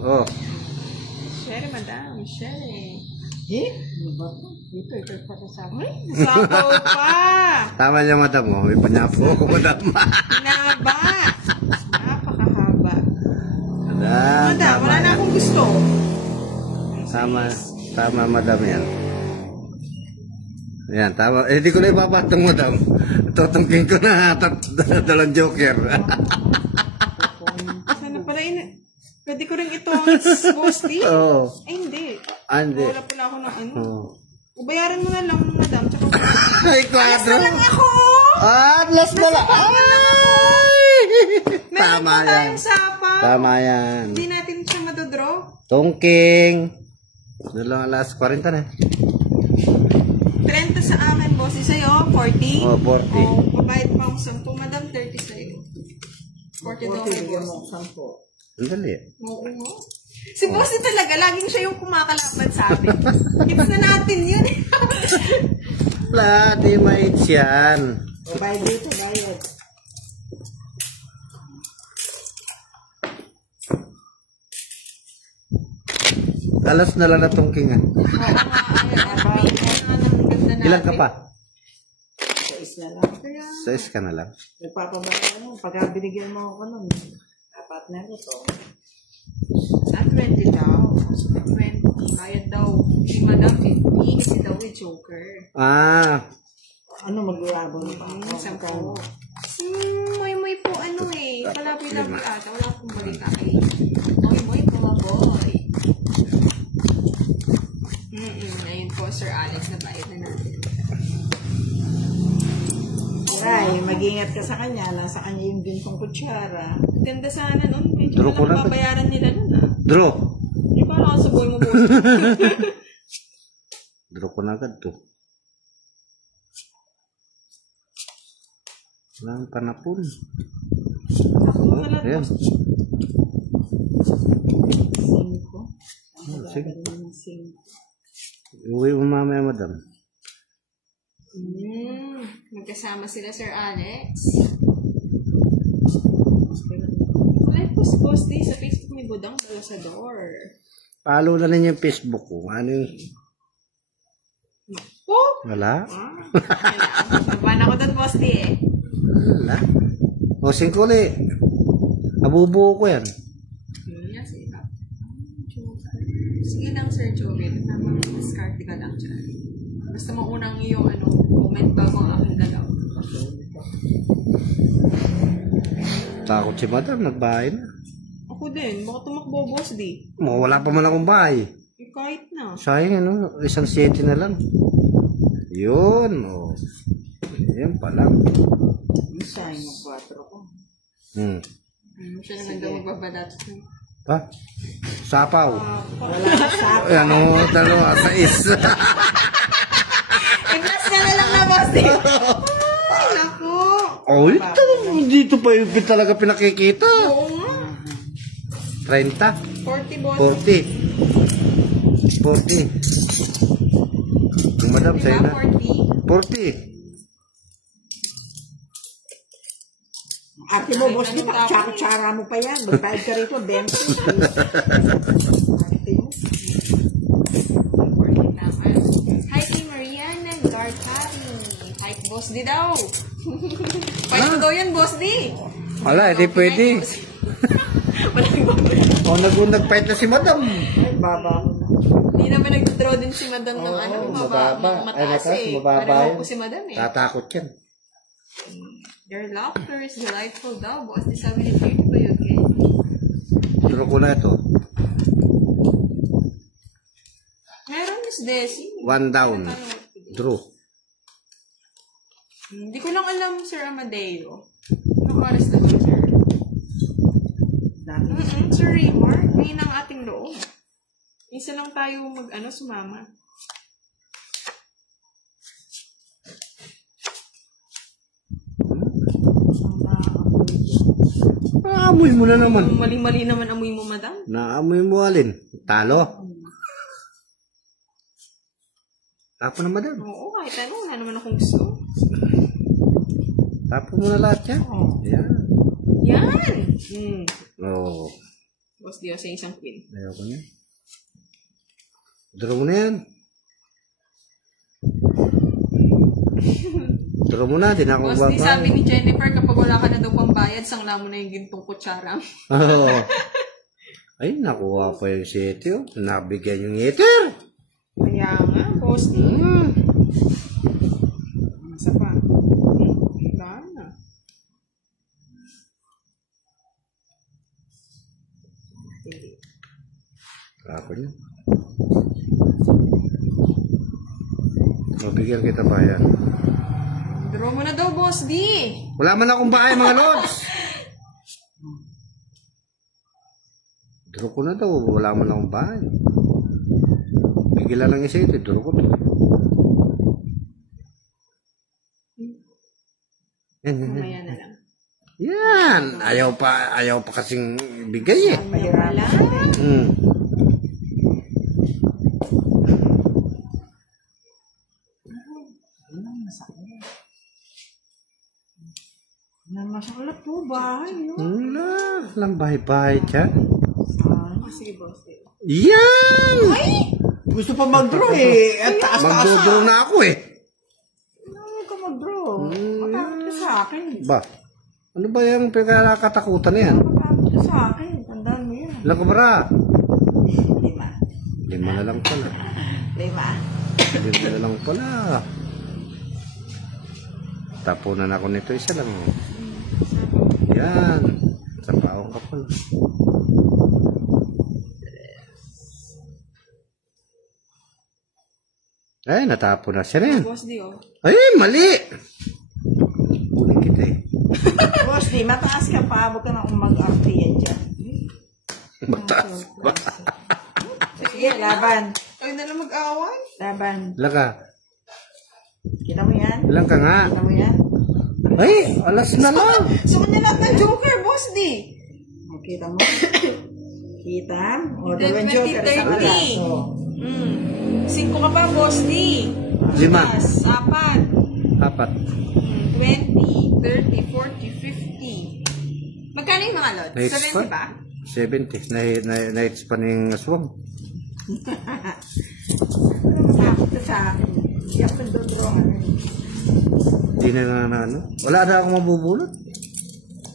Oh. Sherry, madam. Sherry. Eh? Ano ba? Ito pa sa akin. Usapaw pa! Tama niya, madam. Oh. May panyapo ako, madam. Hinaba! Napakahaba. Madam, wala na akong gusto. Tama, madam yan. Yan, tama. Eh, di ko na ipapatong, madam. Tutungkin ko na dalang joker. Sana pala pwede ko rin itong boosty? Oo. Ay, hindi. Ande. Wala pala ako ng ano. Oh. Ubayaran mo na lang, madam. Tsaka Ay, 4. na lang ako! Last na lang. Ay! Meron Tama pa yan. tayong sapaw. Tama yan. Hindi natin siya madodraw. Tongking. Alas 40 na. 30 sa akin, boss. Sa'yo, 40. Oh, 40. Oh, pabayad pa akong 10. Madam, 30 sa'yo. 40 daw kay Bigyan boss. mo 10. Ang dali. Oo. Si boss din talaga, laging siya yung kumakalaban sa atin. Hits na natin yun. Wala, di maits yan. O, bayad dito, bayad. Alas na lang na tongking ah. Oo nga, Ilan ka pa? 6 na lang. 6 ka na lang. Nagpapabayad mo. Pagka binigyan mo ako nun, dapat na ito. Sa 20 daw. 20. Bayad daw. Si Madam 50. Kasi daw with Joker. Ah, Ano maglulabon pa? Sampo. Moy po ano eh. Palabi-labi ata. Wala akong balita kay Moy mga boy. Ayun po, Sir Alex, nabayad na natin. Ay, mag-ingat ka sa kanya. Nasa kanya yung bintong kutsara. Ganda sana nun. Medyo Draw ko wala na. mababayaran nila nun ah. draw. Di ba nakasuboy mo boss? Draw ko na agad to. Walang panapon. Ayan. 5. Sige. Uwi mo mamaya, madam. Magkasama sila, Sir Alex. Like po si Boss D sa Facebook ni Budang Balasador. Follow na ninyo yung Facebook ko. Ano yung... Oh! Wala? Nagban ako doon, Boss D eh. Wala. O, singkuli. Abubuo ko yan. Yes, eh. Sige lang, Sir Joel. Discard ka lang dyan. Basta maunang yung comment bago ang aking dalaw. Takot si madam, nagbahay na. Ako din. Baka tumakbo, Boss D. Wala pa man akong bahay. Eh, kahit na. Sayang ano, 1.7 na lang. Yun, o. Yan pa lang. Isa yung 4 ko. Siya naman daw magbabalat. Ha? Sapaw. Wala na sa Ano, dalawa, 6. I-plus na lang na, Boss D. Ay, naku. Oh, ito. Dito pa yung talaga pinakikita. Oo nga. 30. 40, Boss. 40. 40. Yung madam, sa'yo Diba? na. 40. 40. ate mo, boss, di pa kutsara mo pa yan. Magbayad ka rito, 20. Ate mo. 40 naman. Hi kay Mariana Garcari. Hi, Boss D daw. Fight ko daw yan, Boss D. Wala, hindi pwede. Walang babala. O, nag-fight na si madam. Ay, baba ko na. Hindi naman nag-draw din si Madam ng mababa. Ay, mataas nakas, eh. mababa Pareho yun. po si Madam eh. Tatakot yan. Their laughter is delightful daw, Boss D. Sabi ni Beauty pa yun, okay? Turo ko na ito. Meron Miss Desi. 1 down. Draw. Hindi ko lang alam, Sir Amadeo. Anong oras na ba, Sir? Sir Raymar, ngayon ang ating loob. Isa lang tayo sumama. Naamoy mo na naman. Mali-mali naman amoy mo, Madam. Naamoy mo alin? Talo. Tapo na madam. Oo, kahit ano, wala naman akong gusto. Tapo mo na lahat yan. Yan. Yan! Oo. Boss Dio sa isang queen. Ayoko niya. Draw mo na yan. Draw mo na, di na ako Boss Dio, sabi ni Jennifer, kapag wala ka na daw pambayad, sangla mo na yung gintong kutsara. Oo. Ay, nakuha pa yung 7. Oh. Nabigyan yung eater. Kaya nga, Boss Dio. Isa pa. Wala na. Ako niya. Mabigyan kita pa yan. Draw mo na daw, Boss D. Wala man akong bahay, mga lods. Draw ko na daw. Wala man akong bahay. Bigilan lang isa ito. Draw ko to. Yan. Mamaya na lang. Yan. Ayaw pa kasing bigay eh. Wala. Masaklap po, bahay, no? Wala. Walang bahay-bahay dyan. Sige, boss. Yan! Gusto pa mag-draw eh. At taas-taas. Magdodraw na ako eh. Ano ka mag-draw? Matakot ka sa akin. Ba? Ano ba yung pagkakatakutan na yan? Matakot ka sa akin. Tandaan mo yan. Ilang kabara? 5. 5 na lang pala. 5. 5 na lang pala. Tapunan ako nito. Isa lang. Yan. Sa paong ka pala. Ay, natapon na siya rin. Boss D, oh. Ay, mali! Kunin kita eh. Boss, di, mataas ka pa. Huwag ka na mag-arte yan dyan. Mataas ba? Sige, laban. Ay, na lang mag-away. Laban. Ilang ka? Kita mo yan? Ilang ka nga? Kita mo yan? Ay, alas na lang. Suot niya lahat ng Joker, boss D. O, kita mo? Kita? O, gawin joker sa 20, 30. alas. O. 5 ka pa, boss D. 5. 4. 4. 20, 30, 40, 50. Magkano yung mga lods? Nights 70 ba? 70. Nights pa ng aswang. Matakot ka sa akin. Hindi ako nagdodraw. Di na ano. Wala na akong mabubulot.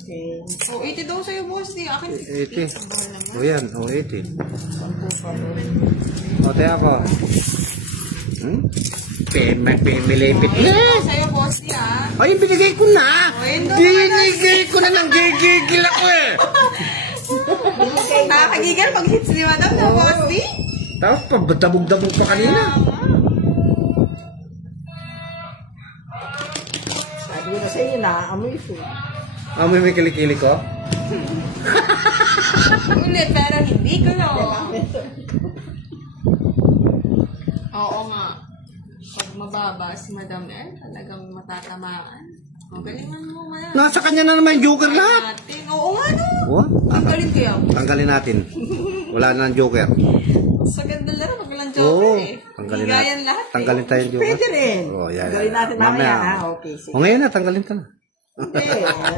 Okay. O, 80 daw sa'yo, boss D. Akin 80. 50. O yan, o 80. Sampu pa rin. O, tayo ako. Pimilipit na. Ito sa'yo, boss D, ah. Ay, binigay ko na. Ay, no, Binigay ko na lang. Gigigil ako eh. Nakakagigal pag hits ni Madam na, boss D. Tapos pabdabog-dabog pa kanina. Sabi ko na sa inyo, naaamoy ko. Amoy may kilikili ko? Ulit, pero hindi ko na. Oo nga. Pag mababa si Madam L, talagang matatamaan. Magalingan mo, Madam. Nasa kanya na naman yung joker lahat. Natin. Oo nga, no. Oh, Tanggalin ko yan. tanggalin natin. Wala na ng joker. Sa ganda lang, pag walang Oo. joker eh. Tanggalin Higayan natin. lahat eh. Tanggalin tayo yung joker. Pwede rin. Oh, yan. Gawin natin mamaya, ha? Okay, sige. O ngayon na, tanggalin ka na. Hindi,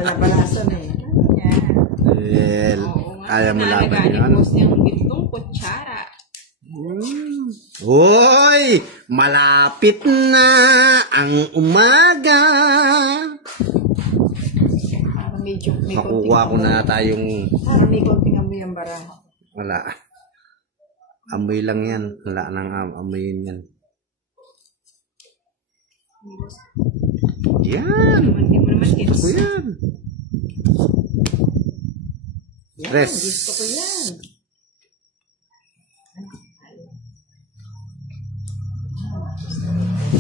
nabalasan eh. Yan. Well, Oo nga. ayaw mo laban yun. Ano? Boss niyang gitong kutsara. Hoy! Malapit na ang umaga. Parang medyo may Makukuha ko na tayong... Parang may konting amoy ang bara. Wala. Amoy lang yan. Wala nang amoyin yan. Yan. Hindi mo naman hits. Ito yan. Yan, Rest. gusto ko yan.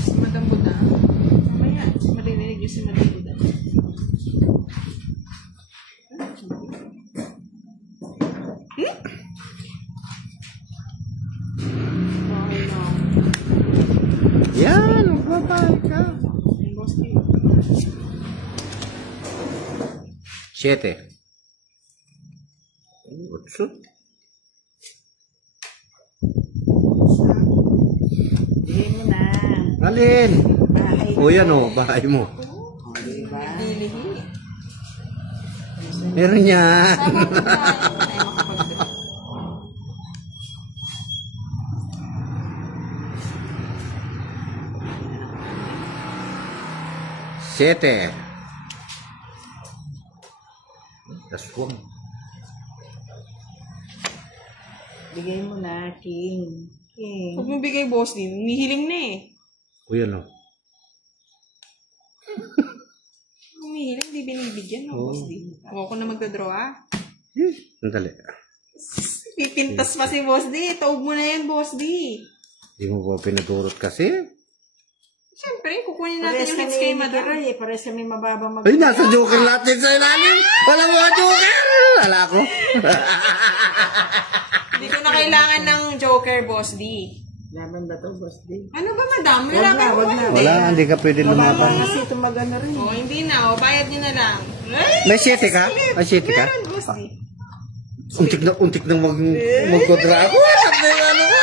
Si Madam Buda. Mamaya, marinig niyo si Madam Buda. Okay na. Yan. Magbabay ka. Yung boss niyo. 7. 8. Bigay mo na. Alin? Bahay. O yan o, bahay mo. Diba? Dilihi. Meron yan. Tama ko na. Ay, makapag-draw. Siyete. Aswang. Bigay mo na, King. King. Huwag mo bigay boss din. Humihiling na eh. O yan o. Humihiling, di binibigyan no, boss din. Huwag ko na magdadraw ah. Sandali. Pipintas pa si boss di. Taog mo na yan, boss di. Di mo ba pinadurot kasi? Siyempre, kukunin natin yung hits kay Madam. Pares kami mababa mag... Ay, nasa joker natin sa ilalim. Wala mga joker. Wala ko. Hindi ko na kailangan ng Joker, Boss D. Laban ba to, Boss D? Ano ba, madam? Wala Wag na, ka wag na. Wala, hindi ka pwede Mababa lumaban. kasi ito magano rin. Oh, hindi na. O, bayad nyo na lang. Ay, May 7 ka? May 7 ka? meron, Boss D. Untik na magkodra ako. Ano ka?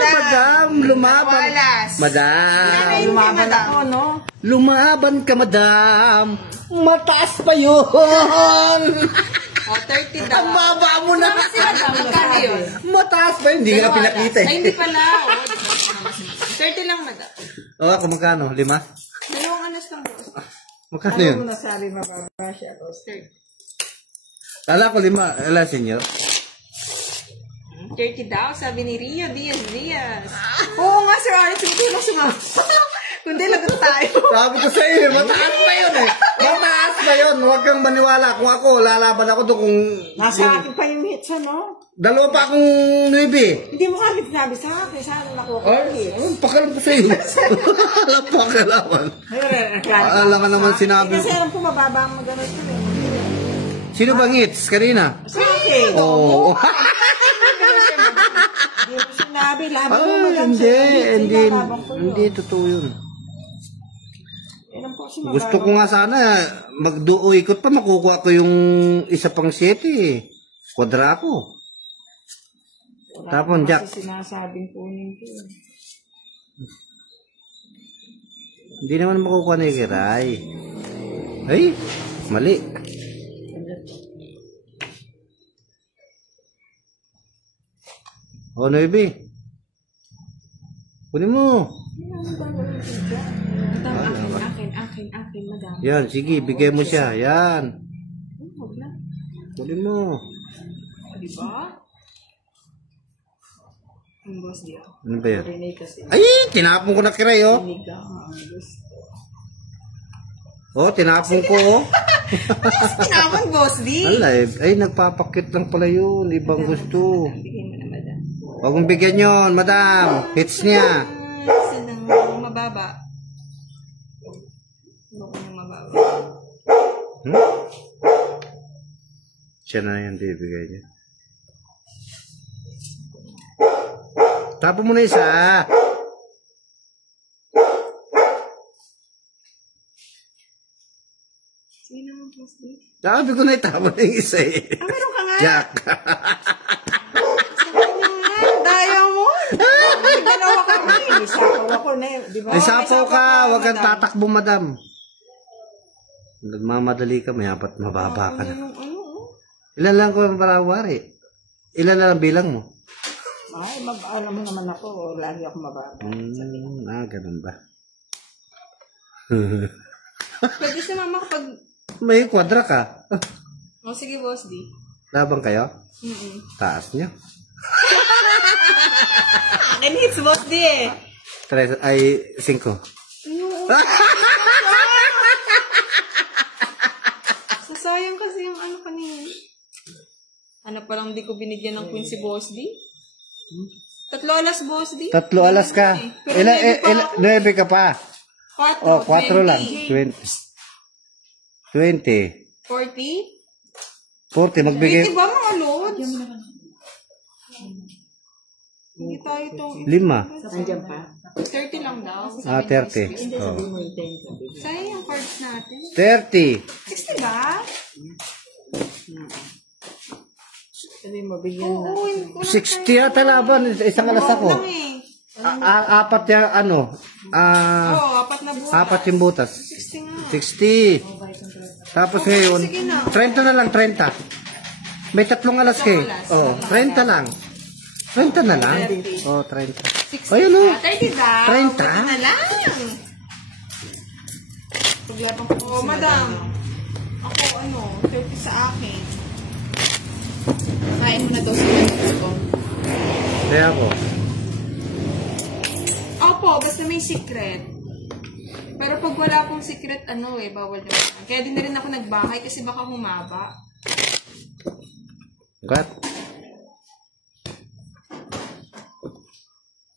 Madam, lumaban. Walas. Madam, Lumaban ako, no? lumaban ka, madam. Mataas pa yun. O, 30 daw. Ang baba mo na. Si madam, magkano yun? Mataas pa yun. Hindi ka pinakita Ay, eh. hindi pala. O, 30 lang, madam. O, ako magkano? 5? Dalawang anas lang, Boss. Magkano Ano yun? mo nasabi mababa siya, Boss D? 30. Kala ko 5. Ala, senyor. 30 daw, sabi ni Rio Diaz. Oo nga, Sir Alex, hindi na sumama. Kundi lagot tayo. Sabi ko sa iyo, mataas pa yun eh. Mataas pa yun. Huwag kang maniwala. Kung ako, lalaban ako doon kung... Nasa akin pa yung hits, ano? Dalawa pa akong 9. Hindi mo kami sinabi sa akin. Saan nakuha ko yung hits? Ay, pakalam ko sa iyo. Alam pa kalaman. Alam ka naman sinabi Kasi ko. alam ko mababa ang magano ito. Sino bang hits? Kanina? Sa akin. Oo. Hindi mo sinabi. Laban mo Ah, magano hindi. sa Hindi. laban ko yun. Hindi, totoo yun. Alam ko kasi Gusto ko nga sana, magduo ikot pa, makukuha ko yung isa pang 7 eh. Kwadra ko. Tapon, Jack. Kasi sinasabing kunin ko. Hindi naman makukuha ni Kiray. Ay, mali. O, Noibi. Kunin mo. Madam, akin, madam. Yan, sige, bigay mo siya. Yan. Huwag na. Kunin mo. Diba? Ang Boss D. Ano ba yan? Rinig kasi. Ay, tinapon ko na Kiray, oh. Rinig ka. Gusto. Oh, tinapon ko, oh. Tinapon, Boss D. Alive. Ay, nagpapakit lang pala yun. Ibang gusto. Bigay mo na, madam. Huwag mong bigyan yun, madam. Hits niya. Gusto ng mababa. Huwag ng mababa. Siya na yan, bibigay niya. Tapo mo na isa. Sige naman, Boss D. Sabi ko na itapon na yung isa eh. Ah, meron ka nga. Jack. Daya mo. Dalawa ka rin. Isapaw ako na yun. Di ba? Ay, sapo ka. Huwag kang madam. tatakbo, madam. Nagmamadali ka, may apat mababa ka na. Ilan lang ko para wari? Ilan na lang bilang mo? Ay, alam mo naman ako. Lagi ako mababa. Ganun ba? Pwede si mama kapag... May kwadra ka. O, sige, Boss D. Labang kayo? Taas niya. Akin hits, Boss D eh. 3, ay 5. Sasayang kasi yung ano kanina. Ano palang di ko binigyan ng queen si Boss D? 3 alas, Boss D. 3 alas ka. Pero Ilan, 9 ka pa. 4. Oh, 4 lang. 20. 40? 40, magbigay. Di ba mga loads? Hindi tayo itong... 5. Nandiyan pa. 30 lang daw. Ah, 30. Oh. Sayang yung cards natin. 30. 60 ba? Sabi mo, bigyan na. Oo, hindi ko 60 yata laban. Isang alas ako. lang eh. Apat yung ano. Oo, 4 na buwan. 4 yung butas. 60 nga. 60. Tapos ngayon, sige na. 30 na lang, 30. May 3 alas kayo. Oh, 30 lang. 30 na lang. Oh, 30. 60 Ayun o. 30 daw. 30? Pwede na lang. Paglabang ko. Oh, madam. Ako, 30 sa akin. Kain mo na daw sa mga ko. Kaya ako. Opo, basta may secret. Pero pag wala pong secret, bawal naman. Kaya din na rin ako nagbahay kasi baka humaba. Gat.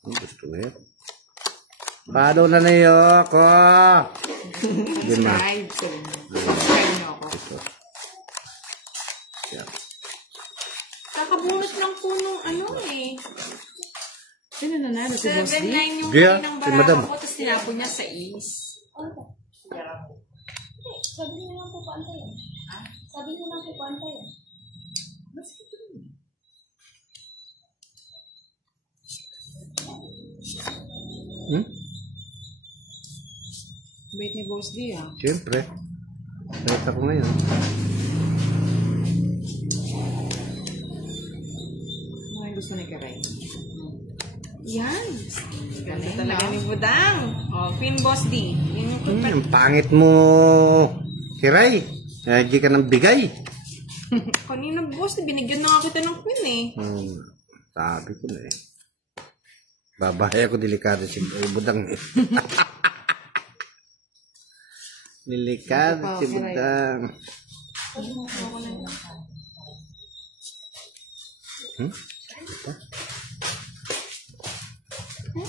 Gusto mo yan? Follow na niyo ako. Yun na. Subscribe niyo ako. siya. Kakabunot lang po nung ano eh. Sino nanalo? Si Boss D? 7-9 yung Kaya, ng si Madam. barako ko, tapos tinapon niya sa is. Sabi niyo lang po paantay yan. Sabi niyo lang po paantay yan. Bait ni Boss D, ah. Siyempre. Kahit ako ngayon. Ano yung gusto ni Karay? Yan. Ganda Galing, talaga no? ni Budang. Oh, Queen Boss D. Yun yung Ang pangit mo, Kiray. Hindi ka ng bigay. kanina Boss D, binigyan na nga kita ng queen eh. Sabi ko na eh. Babaya ko delikado si Budang eh. Delikado si Budang.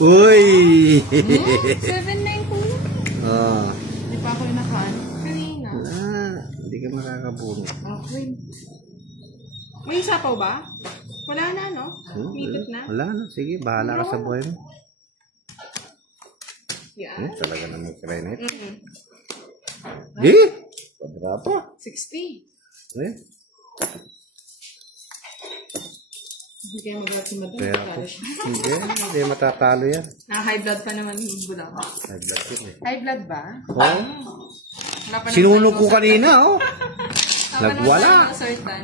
Uy! 7-9 po. Oh. Hindi pa ako yung nakaan. Kanina. Hindi ka makakabunot. Okay. May sapaw ba? Wala na, no? Mikot na. Wala na. Sige, bahala ka sa buhay mo. Yan. Talaga naman Kiray na ito. Mm-hmm. Padra pa. 60. Eh? Hindi kayo mag-alat si Madam. Kaya ako. Hindi matatalo yan. Na-high blood pa naman yung Budang. Nag-blood yun eh. High blood ba? Oh. Wala pa Sinunog ko kanina, oh. Nagwala. Nagwala. Sartan.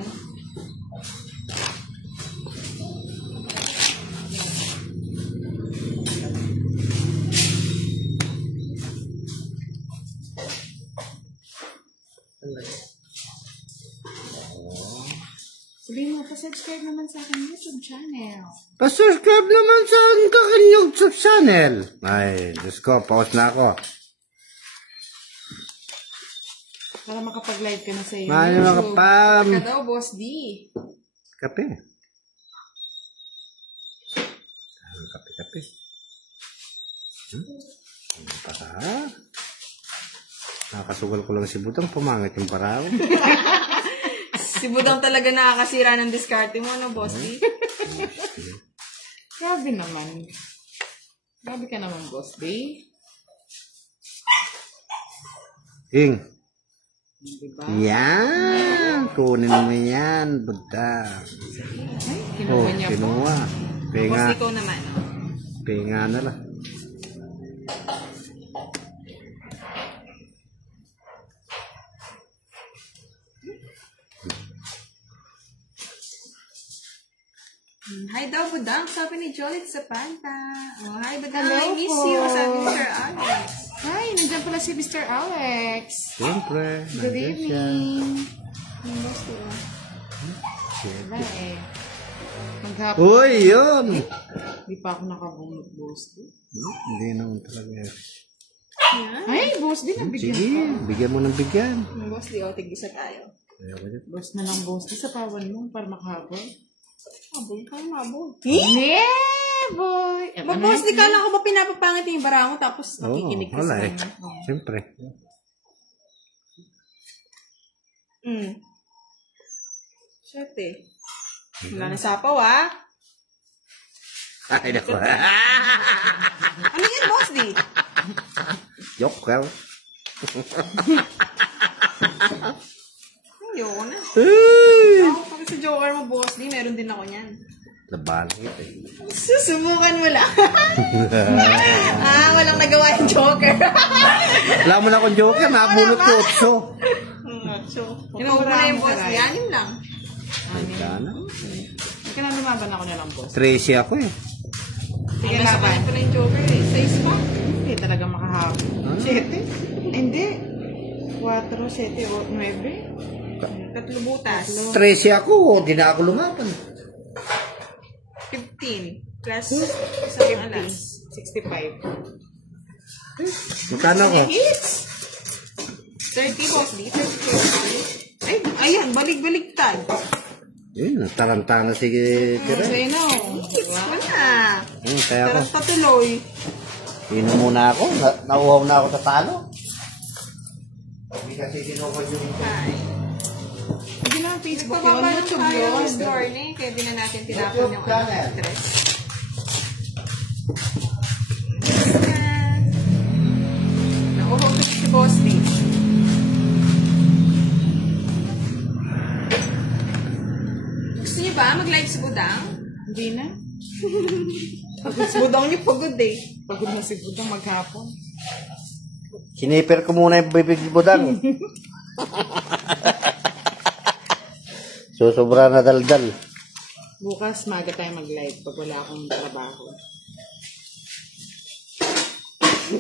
Sabihin mo, pa-subscribe naman sa aking YouTube channel. Pa-subscribe naman sa aking YouTube channel. Ay, Diyos ko, pause na ako. Para makapag-live ka na sa iyo. Mahal mga pam. Ka daw, Boss D. Kape. Kape. Para. Nakasugal ko lang si Budang, pumangit yung paraw. Si Budang talaga nakakasira ng diskarte mo, no, Boss D? Grabe naman. Grabe ka naman, Boss D. Ing. Diba? Yan. Kunin mo yan, Budang. Ay, kinuha niya po. Kinuha. Boss Penga. D, ikaw naman, no? Penga na lang. Hi daw, Budang. Sabi ni Jolit sa Panta. Oh, hi, Budang. Hello I miss po. you. Sabi ni Sir Alex. Hi, nandiyan pala si Mr. Alex. Siyempre. Good nandiyan siya. evening. Boss D, oh. Diba eh. Maghapon. Uy, yun. Hindi pa ako nakabunot, Boss D. Hindi naman talaga. Yan. Ay, Boss D, nabigyan Sige, ka. bigyan mo ng bigyan. Boss D, oh, tig-isa tayo. Ayoko dyan. Boss na lang, Boss D, sa pawan mo para makahabol. Abol ka, mabol. Yeah, boy! Boss D, kala ko ba pinapapangit yung barango tapos nakikinig ka wala sa eh. Siyempre. Shit eh. Wala na sapaw, ah. Ay, naku. Ano yan, Boss D? Joker. Ayoko na. Ay! Ako, pag sa Joker mo, Boss D, meron din ako niyan. Laban kita eh. Susubukan mo lang. Walang nagawa yung Joker. Wala mo na akong joker, nabulot ko 8. Inuupo na yung Boss D. Anim lang. Wala na. Hindi ka na lumaban ako na lang, Boss. Tracy ako eh. Sige, Nasa laban. pa yung Joker eh. Size pa. Hindi talaga makahabol. 7? Hindi. 4, 7, 9. Tatlo butas. Tracy ako, di na ako lumaban. 15. Plus isang alas. 65. Magkano ako? Hits! 30, Boss D. 30. Ay, ayan. Balik-baliktad. Yun, taranta na si Kira. Say no. Hits ko na. Kaya ako, Tarang tatuloy. inom muna ako. Nauhaw na ako sa talo. Hindi kasi sinukod yung Ay. Hindi na ang Facebook yun. Nagpapapa ng YouTube tayo yun. this morning, kaya di na natin tinapon yung address. Nauhog si Boss D. Gusto niyo ba mag-live si Budang? Hindi na. Si Budang niyo pagod eh. Pagod na si Budang maghapon. Siniper ko muna yung bibig ni Budang. Sobra na daldal. Bukas maga tayo mag-live pag wala akong trabaho.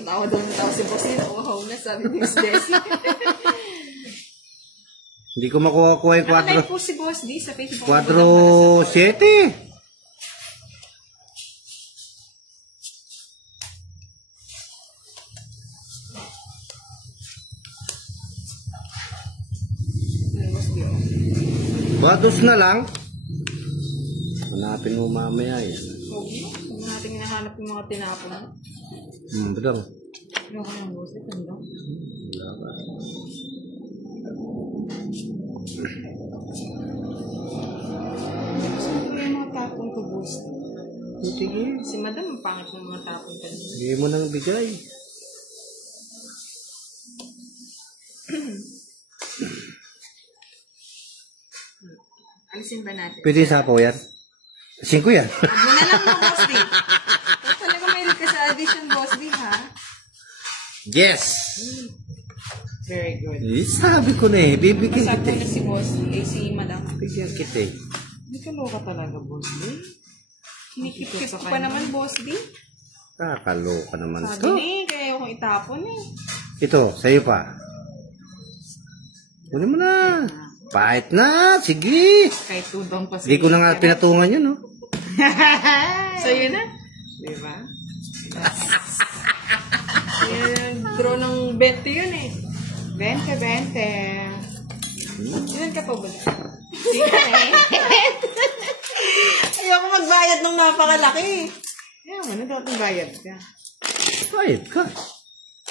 Tawa doon na tawa si Boss D. Nauhaw na, sabi ni Miss Bessie. Hindi ko makuha-kuha yung Nakalive po si Boss D sa Facebook. 4-7. Bados na lang. Hanapin mo mamaya yan. Huwag natin hinahanap yung mga tinapon. Budang. Yung kanyang Boss D, tanda. Wala ka. Gusto ko yung mga tapon ko, boss. Sige. Si Madam, ang pangit ng mga tapon ka. Bigay mo nang bigay. Alisin ba natin? Pwede sapaw yan? 5 yan. Huwag mo na lang mo, Boss D. Huwag talaga mayroon ka sa addition, Boss D, ha? Yes! Very good. Sabi ko na eh, bibigyan Masakto kita na eh. si Boss D, eh si Madam. Bigyan kita eh. Hindi ka loka talaga, boss. Kinikip ko pa naman, Boss D. Kakaloka naman Sabi to. ni, kaya akong itapon eh. Ito, sa'yo pa. Kunin mo na. Pahit na. Sige. Kahit tudong pa Hindi ko na nga pinatungan yun, no? Sa'yo na. Diba? Yan, draw ng 20 yun eh. 20. Ilan ka pa ba? Ayoko magbayad ng napakalaki. Ayaw mo na, dapat bayad ka. Pahit ka.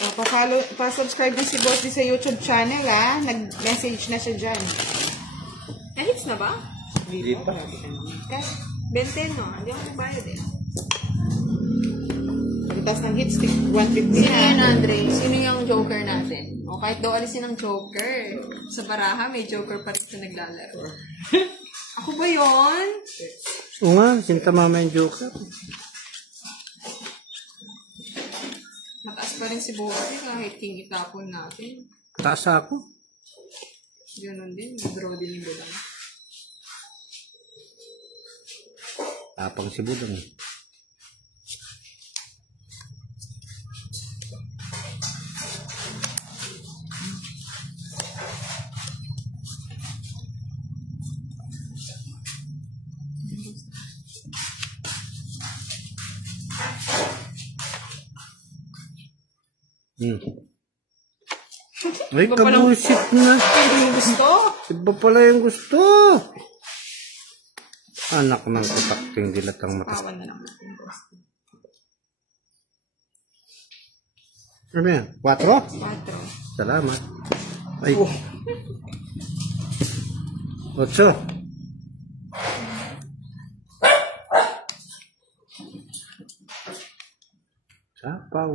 Pa-follow, pa-subscribe din si Boss D sa YouTube channel, ha? Nag-message na siya dyan. Hits na ba? Hindi pa. Kasi 20 no, hindi ako magbayad eh. Pagkatapos ng hits, 150 Sino na. yun, Andre? Sino yung joker natin? O kahit daw alisin ang joker. Sa baraha, may joker pa rin siya naglalaro. Ako ba yun? Oo nga, sinta mama yung joker. Mataas pa rin si Bossy kahit king itapon natin. Taas ako. Ganun din, draw din yung bulang. Tapang si Budang. Ay, kabusit na. Hindi mo gusto? Iba pala yung gusto. Anak ng kutakting dilatang mata. Pawan na lang natin, Bossy. Ano yan? 4? 4. Salamat. Ay. 8. Sapaw.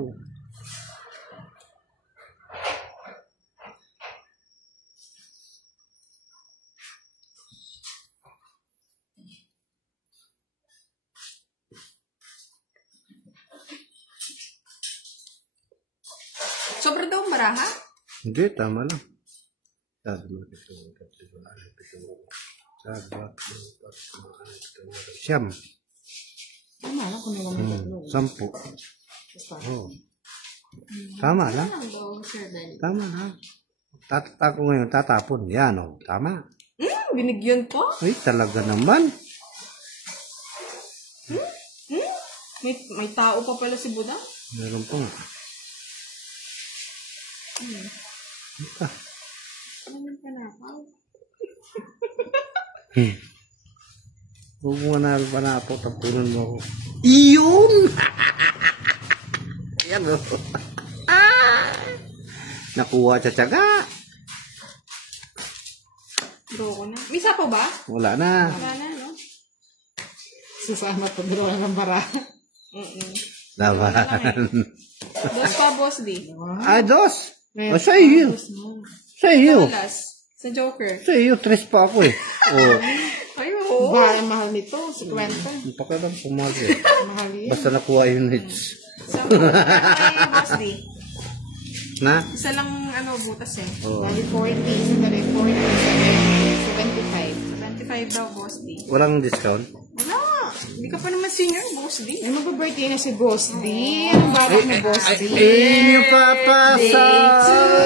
Sobra daw ang baraha? Hindi, tama lang. Siyam. Tama lang kung naman mo tatlo. 10. Oh. Tama lang. Ano daw, Sir Benny? Tama lang. Ako ngayon tatapon. Yan o. Tama. Binigyan pa? Ay, talaga naman. May tao pa pala si Buda? Meron pa nga. Ika. Ano ka na pa? Huwag mo na po. Tapunan mo ako. Iyon! Yan o. Nakuha sa tiyaga. Draw ko na. May sapo ba? Wala na. Wala na, no? Susama to draw ng baraha. Laban. Dos pa, Boss D. Ay, dos. O, sa iyo. Sa iyo. Alas. Sa Joker. Sa iyo, 3 pa ako eh. Oh. Ay, oo. Ba, mahal nito. 50. Pakialam pumal eh. Mahal yan. Basta nakuha yung hits. So, ay, Boss D. Na? Isa lang, butas eh. Oh. Bali 40. Sa tali 40. 25 daw, Boss D. Walang discount? Wala. Hindi ka pa naman senior, Boss D. Ay, mag-birthday na si Boss D. Anong balak ni Boss D? Inyo papasa!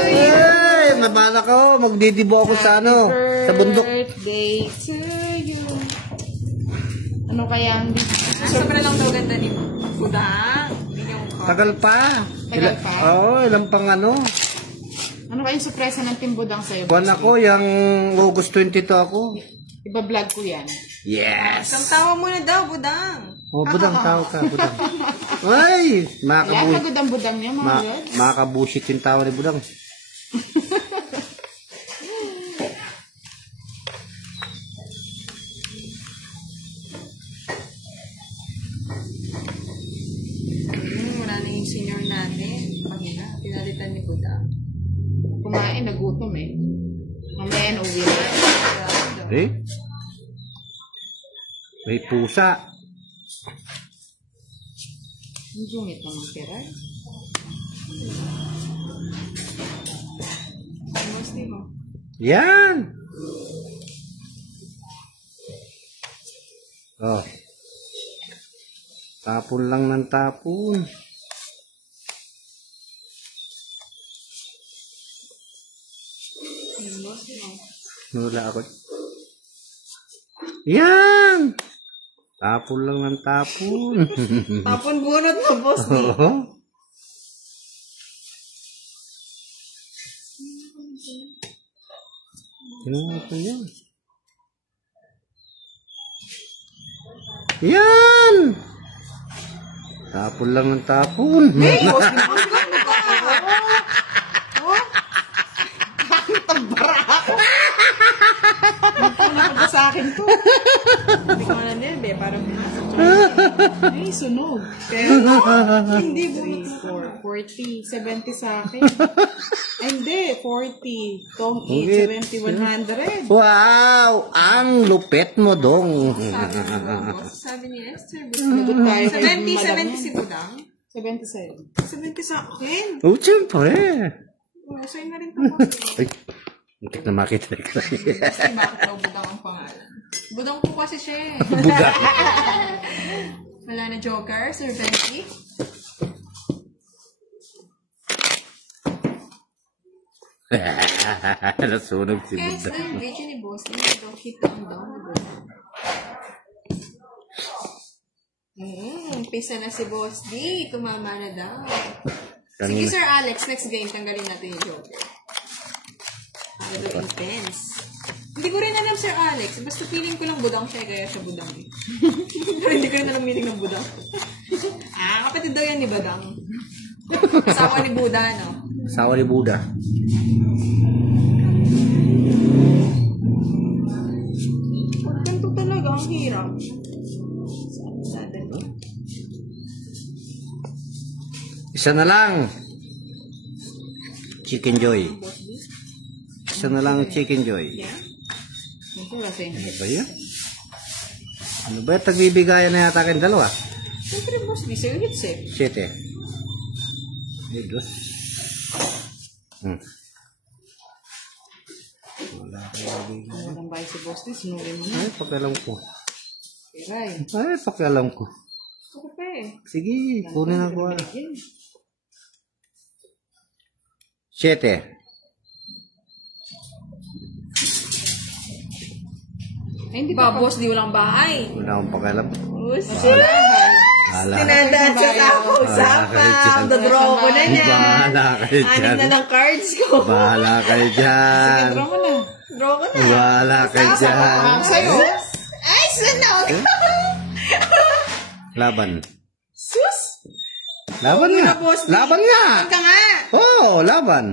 Ay, nabala ko. Magdidibo ako sa sa bundok. Birthday to you. Ano kaya ang Sobrang lang daw ganda ni Budang. Hindi niya mukha. Tagal pa. Tagal pa? Oo, ilang pang Ano kayang surpresa ng Timbudang sa'yo? Buwan ako, yung August 22 ako. Iba-vlog ko yan. Yes! Isang tawa muna daw, Budang. Oh, budang tao ka, budang. Ay! Yan, pagod ang budang niya, mga lods. Makakabusit yung tao ni budang. Wala na yung senior natin. Mahina. Pinalitan ni Budang. Kumain, nagutom eh. Mamaya na uwi na. Eh? May pusa. Ang jungit naman kira. Boss D mo. Yan! Oh. Tapon lang ng tapon. Boss D mo. Nula ako. Yan! Tapon lang ng tapon. Tapon bunot na, Boss D. Oo. Tingnan ko yan. Yan! Tapon lang ng tapon. Hey, Boss D mo. Ano sa akin to? Hindi ko na nilbe. Parang pinasa. Ay, sunog. Pero, hindi bunot. 40, 70 sa akin. Hindi, 40. Tong Okay. 8, 70, 100. Wow! Ang lupet mo dong. Sabi ni Esther. Nagot tayo kay 70 madam si yan. Budang. 70 sa'yo. 70 sa akin. Oh, siyempre. Oh, sa'yo na rin tapos. Ay, muntik na makita. Kasi bakit daw Budang ang pangalan? Budang po kasi siya eh. Buda. Wala na Joker, Sir Benji. Nasunog si Guys, Buda. ang video ni Boss, hindi daw hit down daw. Umpisa na si Boss D. Tumama na daw. Sige, Kanina. Sir Alex, next game, tanggalin natin yung Joker. Para daw intense. Hindi ko rin alam, Sir Alex. Basta feeling ko lang Budang siya, kaya siya Budang eh. Pero hindi ko rin alam meaning ng Budang. Kapatid daw yan ni Badang. Asawa ni Buda, no? Asawa ni Buda. Ganito talaga, ang hirap. Saan natin? Isa na lang. Chicken Joy. Isa na lang Chicken Joy. Ito kasi. Ano ba yun? Ano ba yun? Tagbibigayan na yata kayong dalawa. Siyempre, Boss D, sa'yo hits eh. 7. Ay, dos. Wala kayo bigay. Ano lang bahay si Boss D? Sinurin mo na. Ay, pakialam ko. Kiray. Ay, pakialam ko. Gusto ko pa eh. Sige, kunin ako. 7. Ay, hindi Ba, pa Boss D, walang bahay. Wala akong pakialam. Hala. Tinadaan sa ako, usapan. Dadraw ko na niya. Bahala kayo Anin dyan. na lang cards ko. Bahala kayo dyan. Draw mo na. Draw ko na. Bahala kayo dyan. Sa'yo. Ay, sunog! Laban. Sus! Laban nga. Boss D. Laban nga. Huwag ka nga. Oh, laban.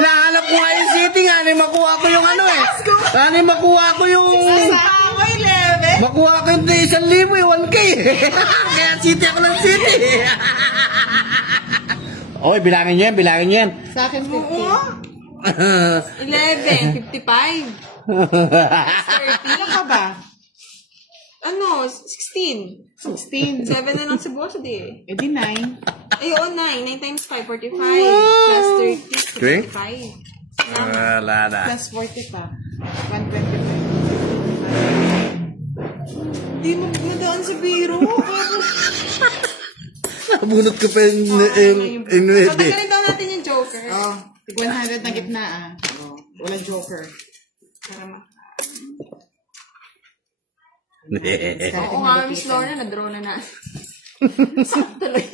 Hinahanap ko nga yung city nga. Ano makuha ko yung ano eh. Ano makuha ko yung... Sa ako 11. Makuha ko yung 1,000 eh. 1K eh. Kaya city ako ng city. Oy, bilangin niyo yan. Bilangin niyo yan. Sa akin 50. 11, 55. 30. Ano ka ba? Ano? 16. 16. 7 na lang si boss, di. Eh di 9. Ay, oo, 9. 9 times 5, 45. Plus 30, 45. Wala na. Plus 40 pa. 125. Di mo madaan sa biro. Nabunot ko pa yung Patagalin daw natin yung Joker. Oh, 100 na gitna ah. Oh, walang joker. Para ma. Sa Oo nga, Miss Lorna, na-draw na na. Tuloy.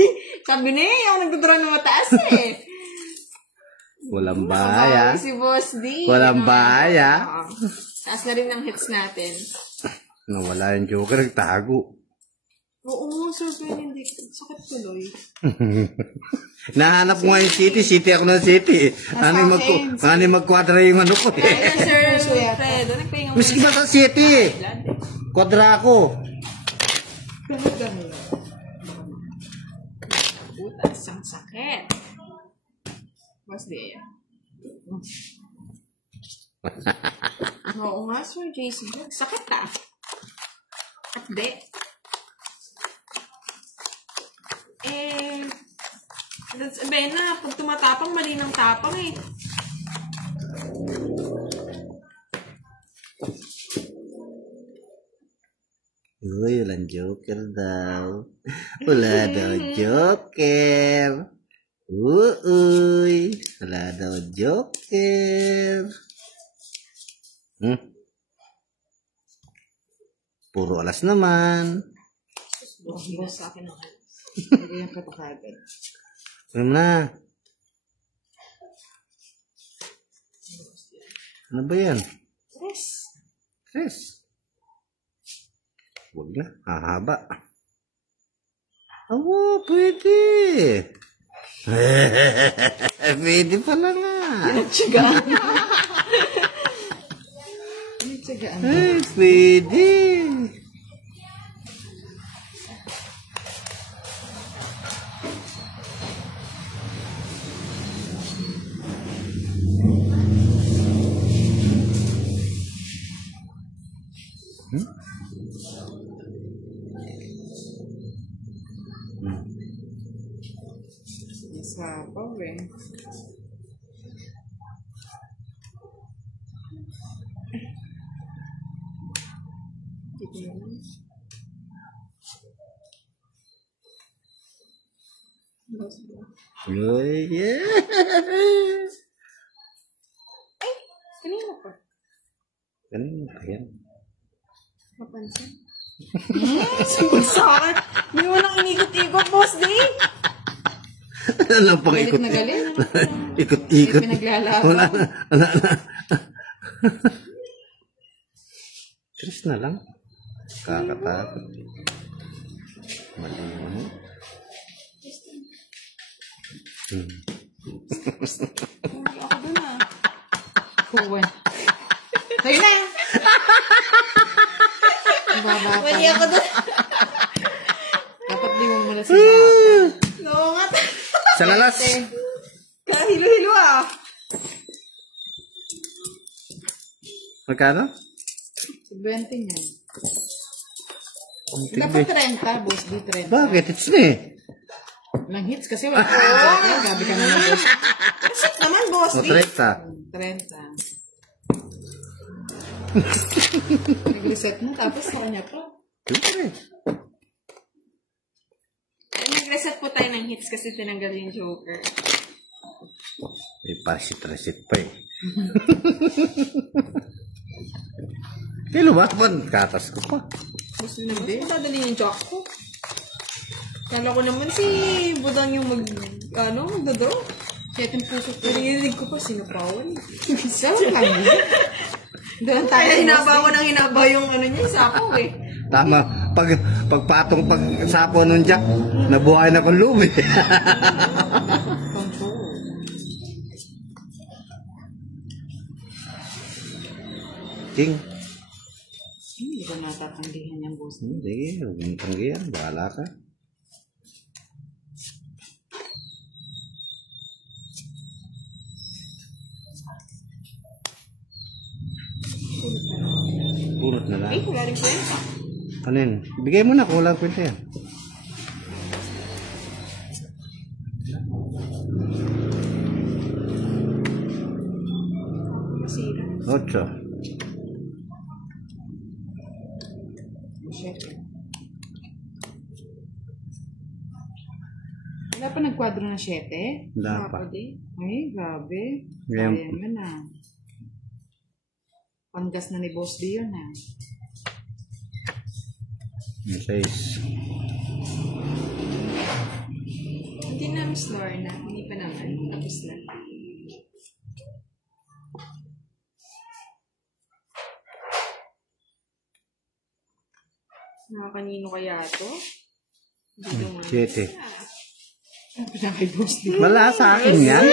Sabi niya, yung nag-draw na mataas eh. Walang baya. Si Boss D. Walang baya. Taas na rin ang hits natin. Nawala yung joker, nagtago. Oo, Sir Ben, hindi. Sakit tuloy. Nahanap ko nga yung city ako ng city. Ano yung magkwadra yung ano ko eh. Kaya Sir Fredo, nagpahinga mo. Miski ba sa city? Kwadra ako. Putas, ang sakit. Boss D. Oo nga, Sir Jason. Sakit ah. Sakit. Sabihin na, pag tumatapang, mali ng tapang eh. Uy, walang joker daw. Wala daw joker. Uy, wala daw joker. Puro alas naman. Boss sa akin ng alas. Hindi yan katakagad. Ano na? Ano ba yan? Tres. Huwag na. Hahaba. Oo, pwede. Pwede pala nga. Pwede. Sabaw eh. Uy, yeah. Kanina pa. Ganun pa yan. Mapansin. Sa akin. Hindi mo nang inikot-ikot, Boss D. Ano pang Galit ikot? na galit. Ikot-ikot. May pinaglalaban. Wala na. Tres na lang. Kakatakot. Mali mo. Ako dun ah. Kuwan. Sa'yo na. Baba pa. Mali ako dun. Dapat di mo muna sila. Oo nga. Sa lalas. Kahilo-hilo ah. Magkano? 20 niyan. Dapat 30, boss. Di 30. Bakit? It's na eh. Lang hits kasi wala. Gabi ka naman, boss. Shit naman, Boss O, D. 30. 30. Nag-reset mo, tapos sa kanya pa. Siyempre. Nag-reset po tayo ng hits kasi tinanggal yung Joker. May pasit-resit pa eh. Kilo ba? Katas ko pa. Boss D naman, madadali yung joke ko. Kala ko naman si Budang yung magdadraw. Kaya yung puso ko. Narinig ko pa, sinapawan. Sabi ka mo. Doon tayo. Kaya hinaba ko ng hinaba yung niya, sapaw eh. Tama. Pagpatong pagsapo nung jack, nabuhay na kong lumi. Control. King. Hindi ko natatanggihan yung boss. Hindi, huwag mong tanggihan. Bahala ka. Purot na lang. Eh, wala rin kwenta. Ano yun? Bigay mo na kung walang kwenta yan. Masira. 8. Wala pa nagkwadro na 7? Wala pa. Ay, grabe. Ngayon- Kaya mo na. Panggas na ni Boss D yun, ha? 6. Hindi na, Miss Lorna. Hindi pa naman. Tapos na. Mga kanino kaya to? Hindi naman. 7. Wala kay Boss D. Wala sa akin yan.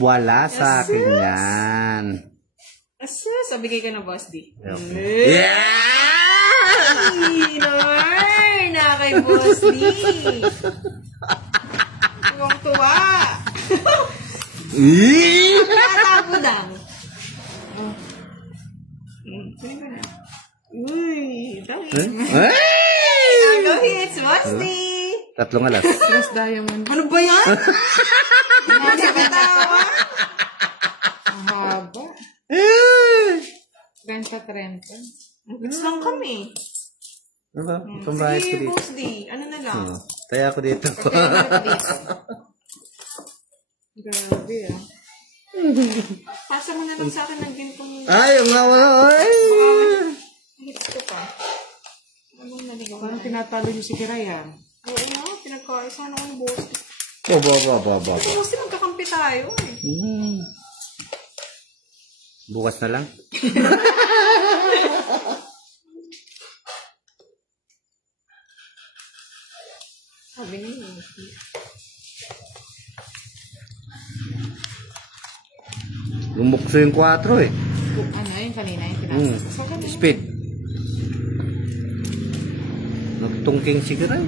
Wala sa akin yan. Asus, bigay ka na, Boss D. Okay. Ay, Lorna, kay Boss D. Tuwang-tuwa. Nakatago lang. Kunin ko na. Uy, dami. Ano hits, Boss D? 3 alas. Boss Diamond. Ano ba yan? Nakakatawa. Ang haba. 30-30. Hits lang kami. Ano? Itong bahay ko Sige, dito. Boss D. Ano na lang? Taya ko dito. Kaya ko dito. Grabe, ah. Pasa mo na lang sa akin ng gintong Ay, ang wala. Ay! hits ko pa. Anong naligaw Parang na? tinatalo niyo si Kiray, ha? Oo nga, pinagkaisa na ako ng Boss D. Ba. Boss D, magkakampi tayo eh. Bukas na lang. Sabi niya eh. Lumukso yung 4 eh. Ano, yung kanina, yung tinatalo. Sa kanina. Speed. Nagtungking sigara.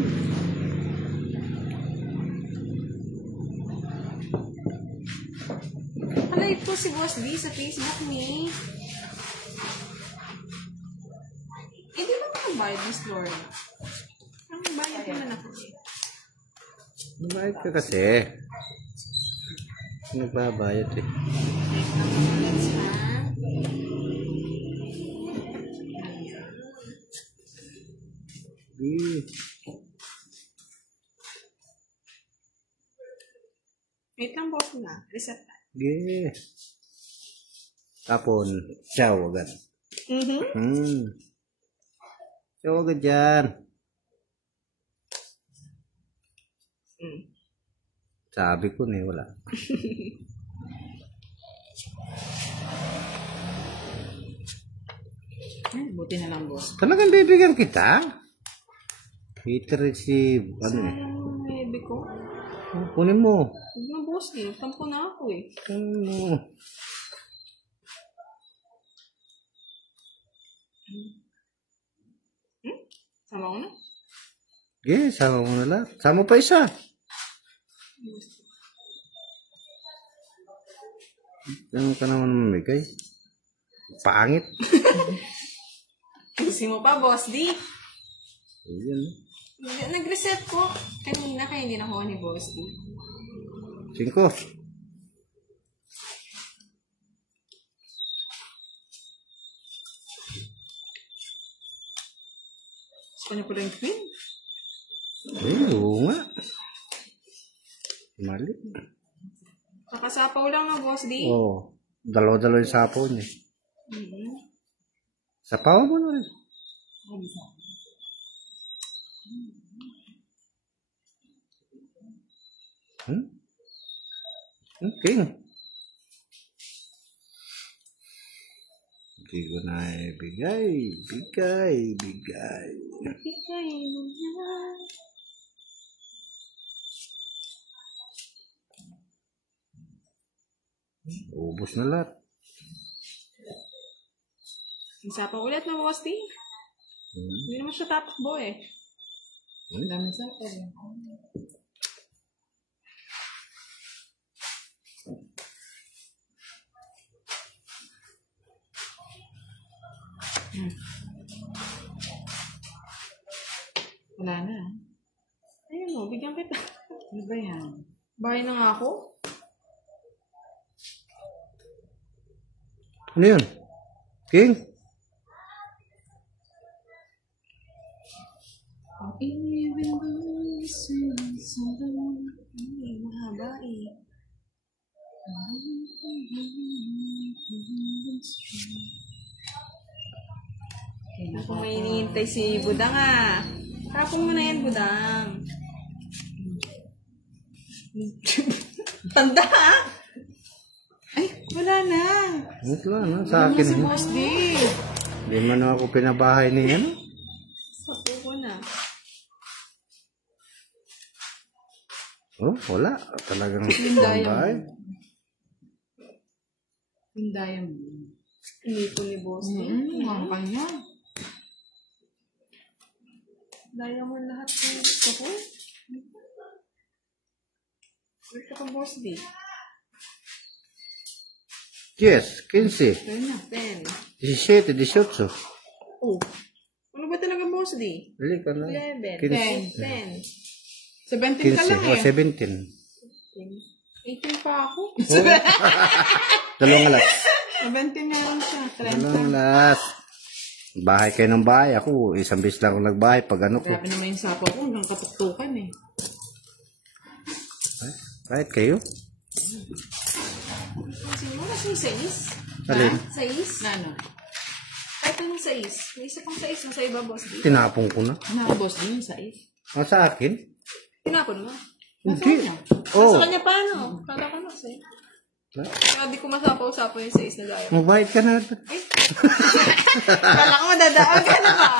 Alive po si Boss D sa Facebook ni. Eh, di ba makabayad, Miss Laura? Ang bayad naman ako eh. Bayad ka kasi. Nagbabayad eh. Check na mga balance ha. Wait lang, boss na. Reset na. Sige. Tapon. Ciao agad. Ciao agad dyan. Sabi ko na wala. Ay, buti na lang, boss. Talagang bibigyan kita? Hater si ano eh. Ang maybe ko. Kunin mo. Huwag na, boss eh. Tampo na ako eh. Ano? Sama ko na. Okay, sama mo na lahat. Sama pa isa. Ganun ka naman mamigay. Pangit. Kasi mo pa, boss D. Ayan. Nag-reset ko. Kanina kaya hindi nakuha ni boss D. 5. Gusto niyo po rin queen? Eh, oo nga. Mali. Nakasapaw lang na, boss D. Oo. Dalawa-dalawa yung sapaw niya. Sapaw mo na rin. Okay. Hindi ko na ibigay. Bigay. Bigay mo na. Ubus na lahat. Isapaw ulit na boss D. Hindi naman siya tatakbo eh. Ang dami sa akin. Wala na. Ayun mo, bigyan kita. Ano ba yan? Bahay na nga ako. Ano yun? King? Ay, mahaba eh. Ako may hinihintay si Budang ah. Tapong mo na yan, Budang. Tanda ah. Ay, wala na. Ito ano, sa akin. Si Boss D. Hindi man ako pinabahay ni ano. Sapo ko na. Oh, wala. Talagang pinabahay. Hindayan mo. Hindi po ni Boss D. Ang kanya. Daya mo lahat ng gusto ko. Gusto ko Boss D. Yes, 15. Kaya na. 10. 17, 18. Oh. Ano ba talaga Boss D? Dali ka na. 11. 15. 10. 17 ka lang 15 o eh. 17. 18 pa ako. Dalawang alas. 17 na lang siya. 30. Dalawang alas. Bahay kayo ng bahay. Ako, isang bis lang ako nagbahay pag ano ko. Grabe naman yung sapo ko. Hanggang katuktukan eh. Kahit kayo. Sino mo kasi sais? Alin? Sais? Na ano? Kahit anong sais? May isa pang sais na sa iba, Boss D. Tinapong ko na. Nakabos din yung sais. Sa akin? Tinapon mo? Hindi. Sa Oh, kanya paano? Kala ko na sa'yo. Kaya di ko masapaw-sapaw yung sais na dahil. mabait ka na. Kala ko madadaan ka na ba?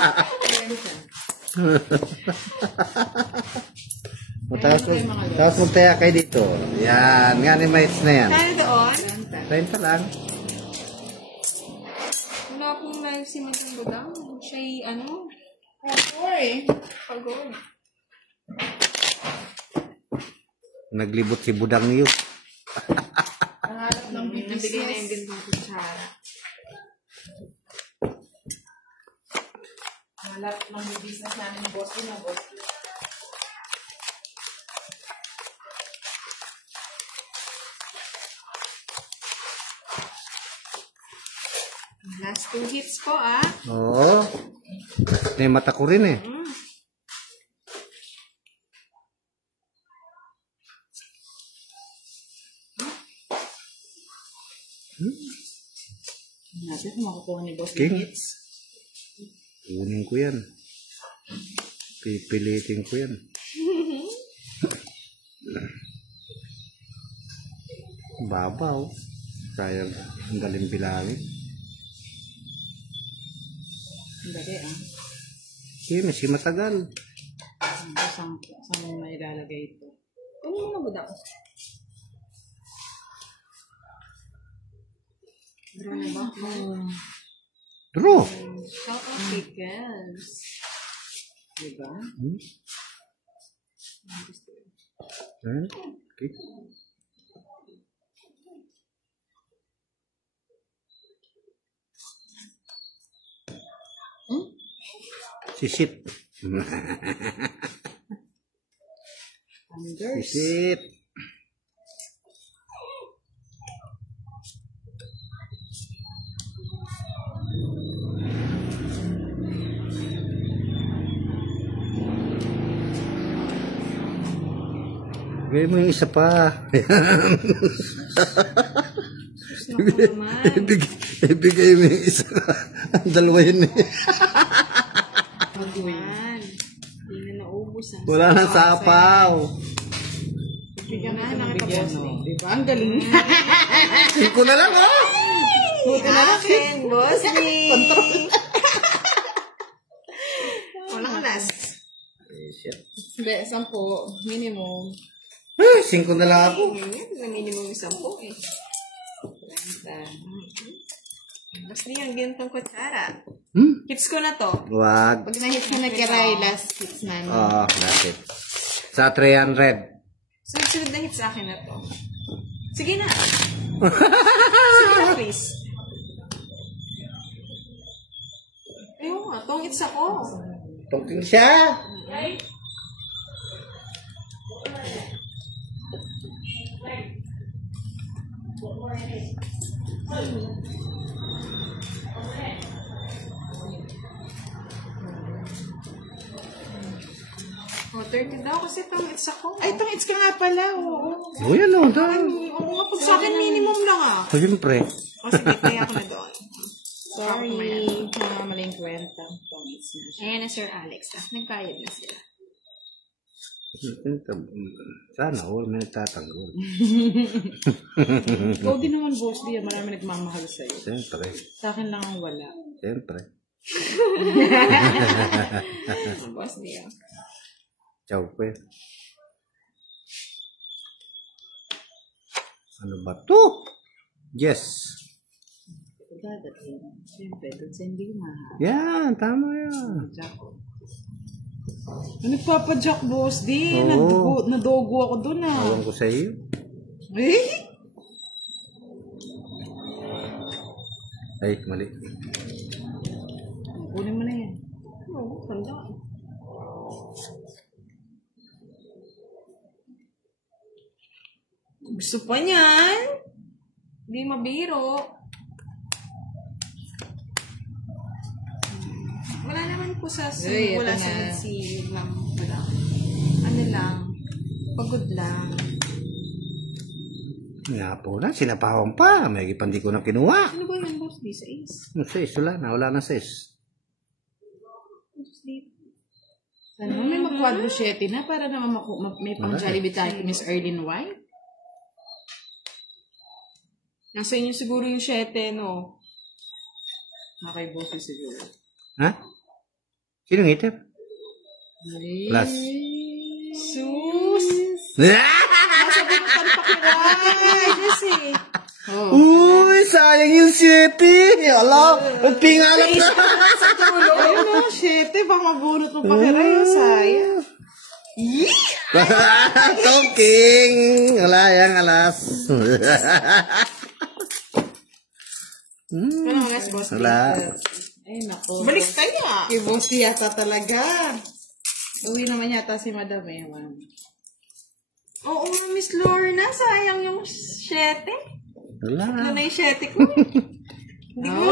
Tapos magtaya kayo dito. Yan. Nga ni mates na yan. Kaya doon? 30 lang. Wala pong live si Madam Budang. Siya'y ano? Pagod. Naglibot si Budang niyo. Hangalap ng Nabigay na yung gandang kutsara. Hangalap ng business namin ni Boss D na Boss D. Last 2 hits po ah. Oo. May mata ko rin eh. Natin kung makukuha ni Boss D King. hits. Kunin ko yan. Pipilitin ko yan. Babaw. Sayang ang galing bilangin. Ang dali ah. Kasi matagal. Saan mo na ilalagay ito? Ano mo na Budang? Draw na ba? Draw. Shout out kay girls. Diba? Okay. Sisit. Anders. Sisit. Gawin mo yung isa pa. Naku naman. Ibigay mo yung isa. Ang dalawa yun eh. Yan. Hindi na naubos ah. Wala na sapaw. Bigyan na nakita Boss D. Diba? Ang galing. Singko na lang oh. Akin, Boss D. Walang alas. Hindi, 10. Minimum. Singko na lang ako. Ngayon, na minimum 10 eh. Mas di yung gintong kutsara. Hits ko na to. Wag. Pag na-hit mo na kiray, last hits na. No? Oo, that's it. Sa 300. Sunod-sunod na hits sa akin na to. Sige na. Sige na, please. Ayun nga, tong hits ako. Tungking siya. Oh, 30 daw kasi tong hits ako. Ay, itong hits ka nga pala, oo. O yan o. Oo nga, pag sa akin minimum lang ah. Siyempre. O sige, kaya ako na doon. Sorry. Maling kwenta. Itong hits na siya. Ayan na Sir Alex. Nagbayad na sila. Sana all may nagtatanggol. Ikaw din naman, boss. Di, marami nagmamahal sa'yo. Siyempre. Sa akin lang ang wala. Siyempre. Boss niya. Ciao pe. Ano ba to? Yes. Dadating. Siyempre, doon sa hindi mahal. Yan, tama yan. Nagpapadyak, boss. Di, Oo. nadogo ako doon ah. Awan ko sa iyo. Eh? Ay, mali. Kunin mo na yan. Oo, tandaan. Gusto pa niyan. Hindi mabiro. Wala naman po sa Uy, wala ito sa na. si Ma'am. Wala. Ano lang. Pagod lang. Nga po na, sinapawan pa. May pandi ko na kinuha. Ano ba yun, boss? Di sa is. Ano sis? Wala na sis. Sana mo may mag-quadro 7 na para naman may pang Jollibee tayo kay Miss Erlyn White. Nasa inyo siguro yung 7, no? Nakay boss siguro. Ha? Sinong itip? Ay. Plus. Sus! Ay, kasi. Oh. Uy, sayang yung 7. Ala, pingalap na. Ayun o, 7. Baka mabunot mo pa kiray. Sayang. Tongking. Wala yan, alas. Ano oras, boss? Wala. Ay, naku. Balik kaya! Kay boss yata talaga. Uwi naman yata si Madam Ewan. Oo, Miss Lorna, sayang yung 7. Wala. Ano na yung 7 ko? Hindi ko.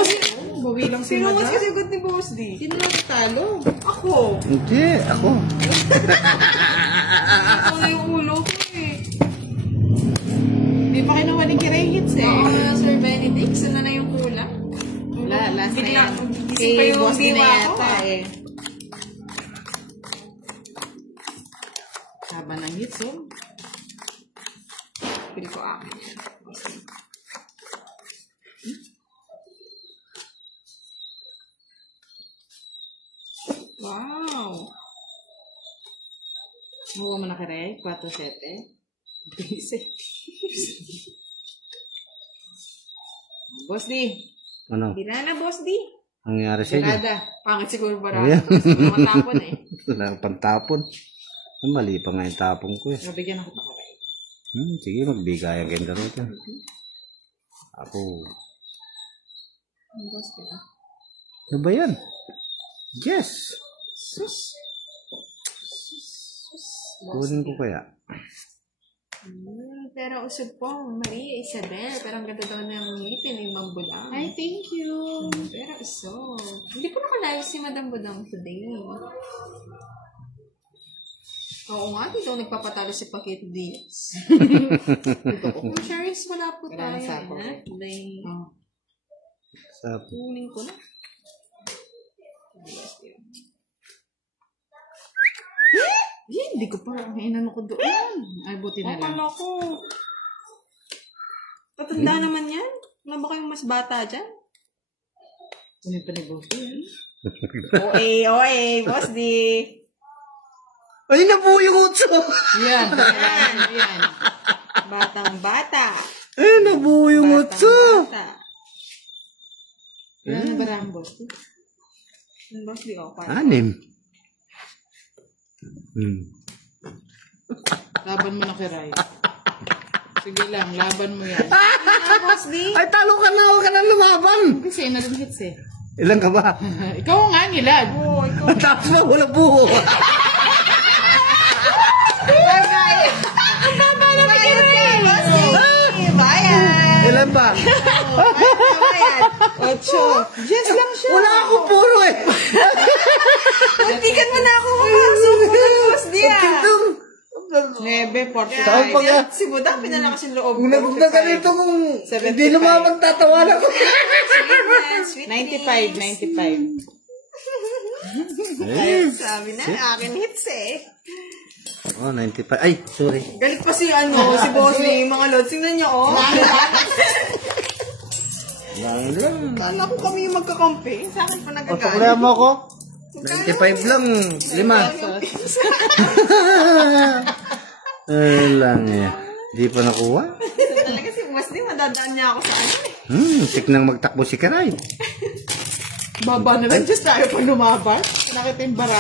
Bawi lang si Sino mas Madam. kasi good ni Boss D? Sino lang talo? Ako. Hindi, ako. Ako na yung ulo ko eh. Hindi pa kinuha ni Kiray hits eh. Oo na, Sir Benedict. Sana na yung kulang. Wala, last na Bigla, yan. gising pa yung boss din na diwa ko, yata ah. eh. Haba ng hits oh. Pili ko akin yan. Wow. Huwag mo na Kiray, 4-7. Basic. Boss D. Ano? Hindi na, Boss D. Ang nangyari sa inyo? Sarada. Pangit siguro ba Ayan. matapon eh. Wala kang pantapon. Ay, mali pa nga yung tapong ko eh. Nabigyan ako pa Kiray. Sige, magbigayan kayo ganito. Ako. Boss D. Ano ba yan? Yes. Sus. Kunin ko kaya. Pero usog po, Maria Isabel. Pero ang ganda daw ng ngipin ng Ma'am Budang. Ay, thank you. Pero usog. Hindi po nakalive si Madam Budang today. Oo nga, dito nagpapatalo si Paquito Diaz. Kung shares, wala po Wala na tayo. sapo. Like, Oh. Sabi. kunin ko na. Hindi ko pa. Inano ko doon. Ay, buti na lang. Akala ko. Tatanda naman yan. Wala ba kayong mas bata dyan? Kunin pa ni Boss D. Oe, Boss D. Ay, nabuo yung utso! Yan. Yan. Batang bata. Ay, nabuo yung utso! Bata. Ano ba ang boss? Boss D, oh. 6. Laban mo na kay Ray. Sige lang, laban mo yan. Boss D. Ay, talo ka na. Huwag ka na lumaban. Kasi na din hits eh. Ilan ka ba? Ikaw nga nilad. Oh, ikaw. Ang tapos na, wala buho. Ang baba na kayo rin. Boss D. Bayan. Ilan ba? Bayan. 8. Just lang siya. Wala akong puro eh. Muntikan mo na ako makasok mo ng Boss D, ah. 9, 45. Saan pa nga? Si Budang pinalakas yung loob. Kung nabog na ganito kung hindi lumabang tatawanan ko. 95. Sabi na, akin hits eh. Oh, 95. Ay, sorry. Galit pa si si Boss D, mga lods. Tingnan niyo, oh. Lang. Kala ko kami yung magkakampi. Sa akin pa O, nagagalit. pakulaya mo ako. 95 lang. 5. Ay lang eh. Di pa nakuha. Talaga si Boss D, madadaan niya ako sa ano eh. Sik nang magtakbo si Karay. Baba na lang, just tayo pa lumaban. Nakita yung bara.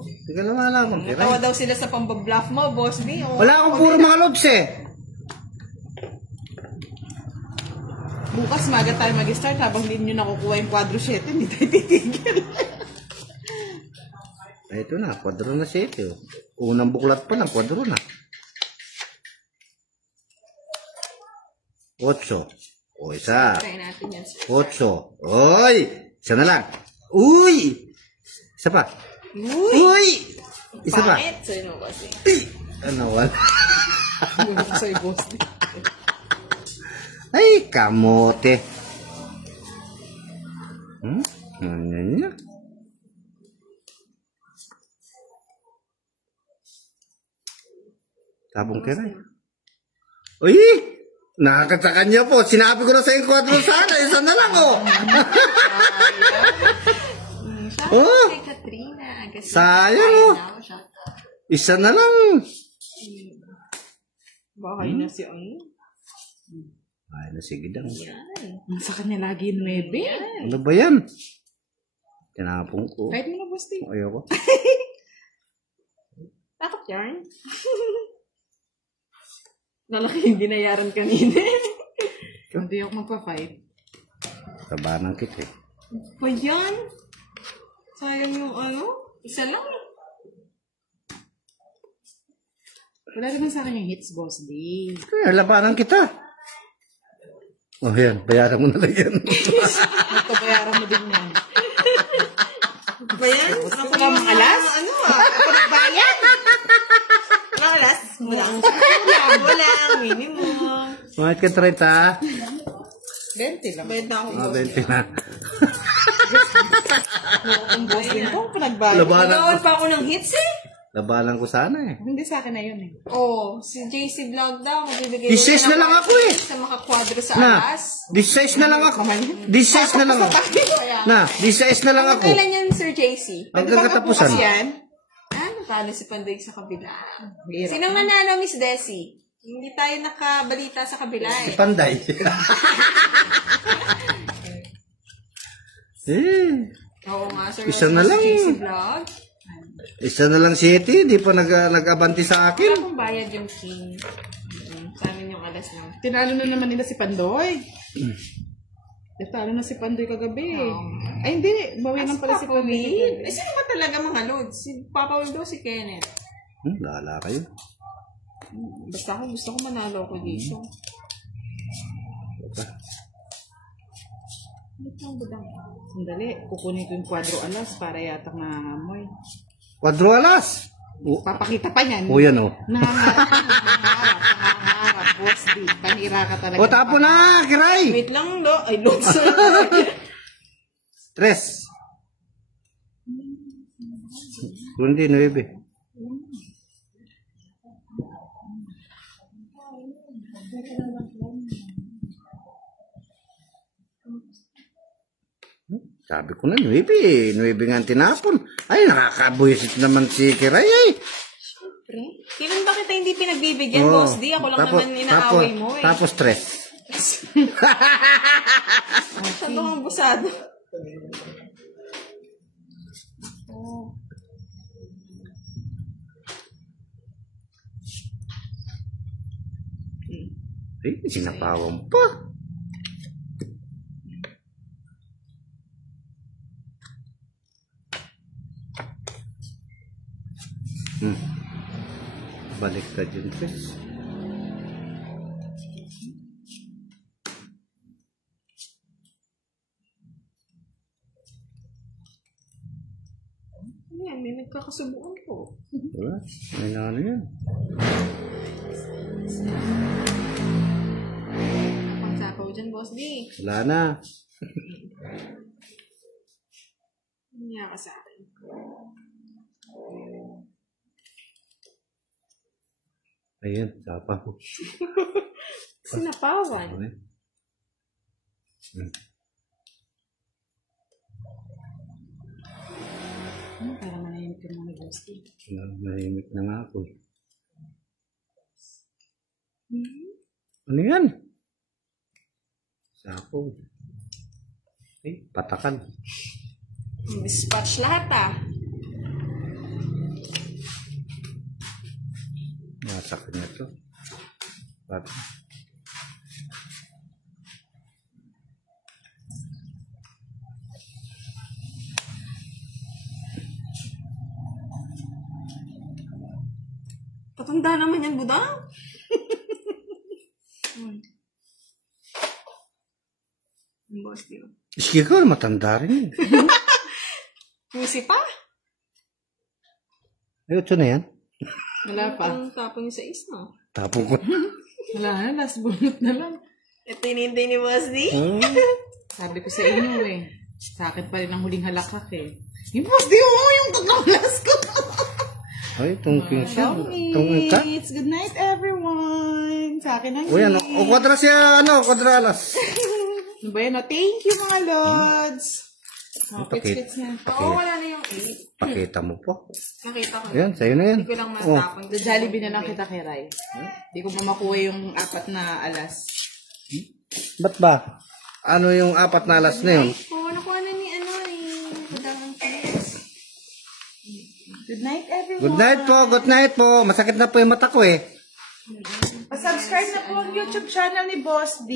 Hindi ka naman alam kung Karay. Tawa daw sila sa pambabluff mo, Boss B. Oh. Wala akong puro mga lods eh. Bukas maga tayo mag-start habang hindi nyo nakukuha yung quadro 7, hindi tayo titigil. Ay, ito na. Kwadro na siya ito. Unang buklat pa lang. Kwadro na. 8. O, isa. Try natin yan. 8. Oy! Isa na lang. Uy! Isa pa. Uy! Isa pa. Pangit. Sa'yo mo, Boss D. Ano, wala. Muna ko sa'yo, boss. Ay, kamote. Ano? Tabong Karay. Uy! Nakakatsakan niyo po. Sinabi ko na sa yung kwadro sana. Isa na lang, oh. Oh! Kay Katrina. Sayang, oh. Isa na lang. Bahay na si ano. Ay, sige lang. Sa kanya lagi yung 9. Ano ba yan? Tinapong ko. Kahit mo na, boss. Ayoko. Takot yarn. Nalaki yung binayaran kanina. Hindi ako magpa-fight. Tabanan kita eh. Pa yan? Sayang yung ano? Isa lang eh. Wala naman sa akin yung hits, boss. Kaya labanan kita. Oh, yan. Bayaran mo na lang yan. Magpabayaran mo din yan. Pa yan? Ako ka mga alas? Ano ah? Ako nagbayad? Mga alas? Wala. Minimum. Mahit ka 30. 20 lang. Bayad na ako. 20 na. Ang boss din ko, pinagbayad. Labanan Nagawal ko. pa ako ng hits eh. Labanan ko sana eh. Hindi sa akin na yun eh. Oh, si JC Vlog daw. Magbibigay This na lang ako eh. Sa makakwadro sa Na, alas. this size na lang ako. This size na lang ako. Na, this size na lang ako. Kailan yan, Sir JC? Hanggang katapusan. Bukas yan. Natalo si Panday sa kabila. Sinong nanalo, Miss Desi? Hindi tayo nakabalita sa kabila eh. Panday. Oo nga, Sir. Isa na lang. JC Vlog. Isa na lang city. Di pa nag-abanti sa Wala akin. pong bayad yung king. Sa amin yung alas lang. Tinalo na naman nila si Pandoy. Talo na si Pandoy kagabi. Ay, hindi. Bawinan pala si Papa Pandoy. Will? Eh, sino ba talaga mga lods? Si Papa Will daw, si Kenneth. Lala kayo. Basta ako, gusto ko manalo ako dito. Sandali, kukunin ko yung quadro alas para yatak na amoy. Kwadro alas. Papakita pa niyan. O yan o. Nangangarap, boss D. Panira ka talaga. O tapo na, Kiray. Wait lang, lo. Ay, lods. 3. Kundi 9. Sabi ko na, 9 nga ang tinapon. Ay, nakakabuisit naman si Kiray ay. Kailan ba kita hindi pinagbibigyan, Oo. Boss D? Ako lang naman inaaway mo eh. Tapos 3. Saan ang busado? Ay, sinapawan pa. Balik ka dyan, Chris. Ayan, may nagkakasubuan po. Wala. May na ano yan. Pagsapaw dyan, Boss D. Wala na. Niya ka sa akin. Ayan, sapa ko. Sinapawan. Okay. Para manahimik ka mga Boss D. Nahimik na nga ako. Ano yan? Sapo. Eh, patakan. Dispatch lahat ah. Nasa kanya to. Pat. Tatanda naman yan, budang. Boss D. Sige ko, matanda rin. Pusi pa? Ay, 8 na yan. Wala pa. Ang tapon niyo sa is, no? Tapon ko. Wala na, last bunot na lang. Ito hinihintay ni Boss D. Sabi ko sa inyo eh. Sa akin pa rin ang huling halakak eh. Yung Boss D, yung tatlong last ko. Ay, tungking siya. Tungking ka? It's good night everyone. Sa akin ang Uy, ano? O, kwadra siya, kwadra alas. Ano ba yan? Thank you mga lods. Pits-pits na. Oo, wala na yung 8. Pakita mo po. Nakita ko. Ayan, sa'yo na yan. Hindi ko lang matapon. Sa Jollibee na lang kita kay Rai. Hindi ko mamakuha yung 4 na alas. Ba't ba? Ano yung 4 na alas na yun? Oo, nakuha na ni Budang ang kilis. Good night everyone. Good night po, good night po. Masakit na po yung mata ko eh. Subscribe na po ang YouTube channel ni Boss D.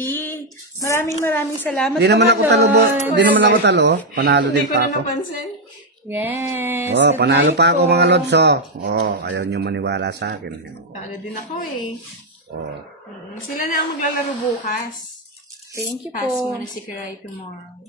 Maraming salamat. Hindi naman mga ako talo, lods. hindi naman ako talo. Panalo Hindi din ko pa na ako. napansin. Yes. Oh, good panalo night pa ako po. mga lods oh. Oh, ayaw nyo maniwala sa akin. Talo din ako eh. Oh. Sila na ang maglalaro bukas. Thank you Pass po. mo na si Kiray tomorrow.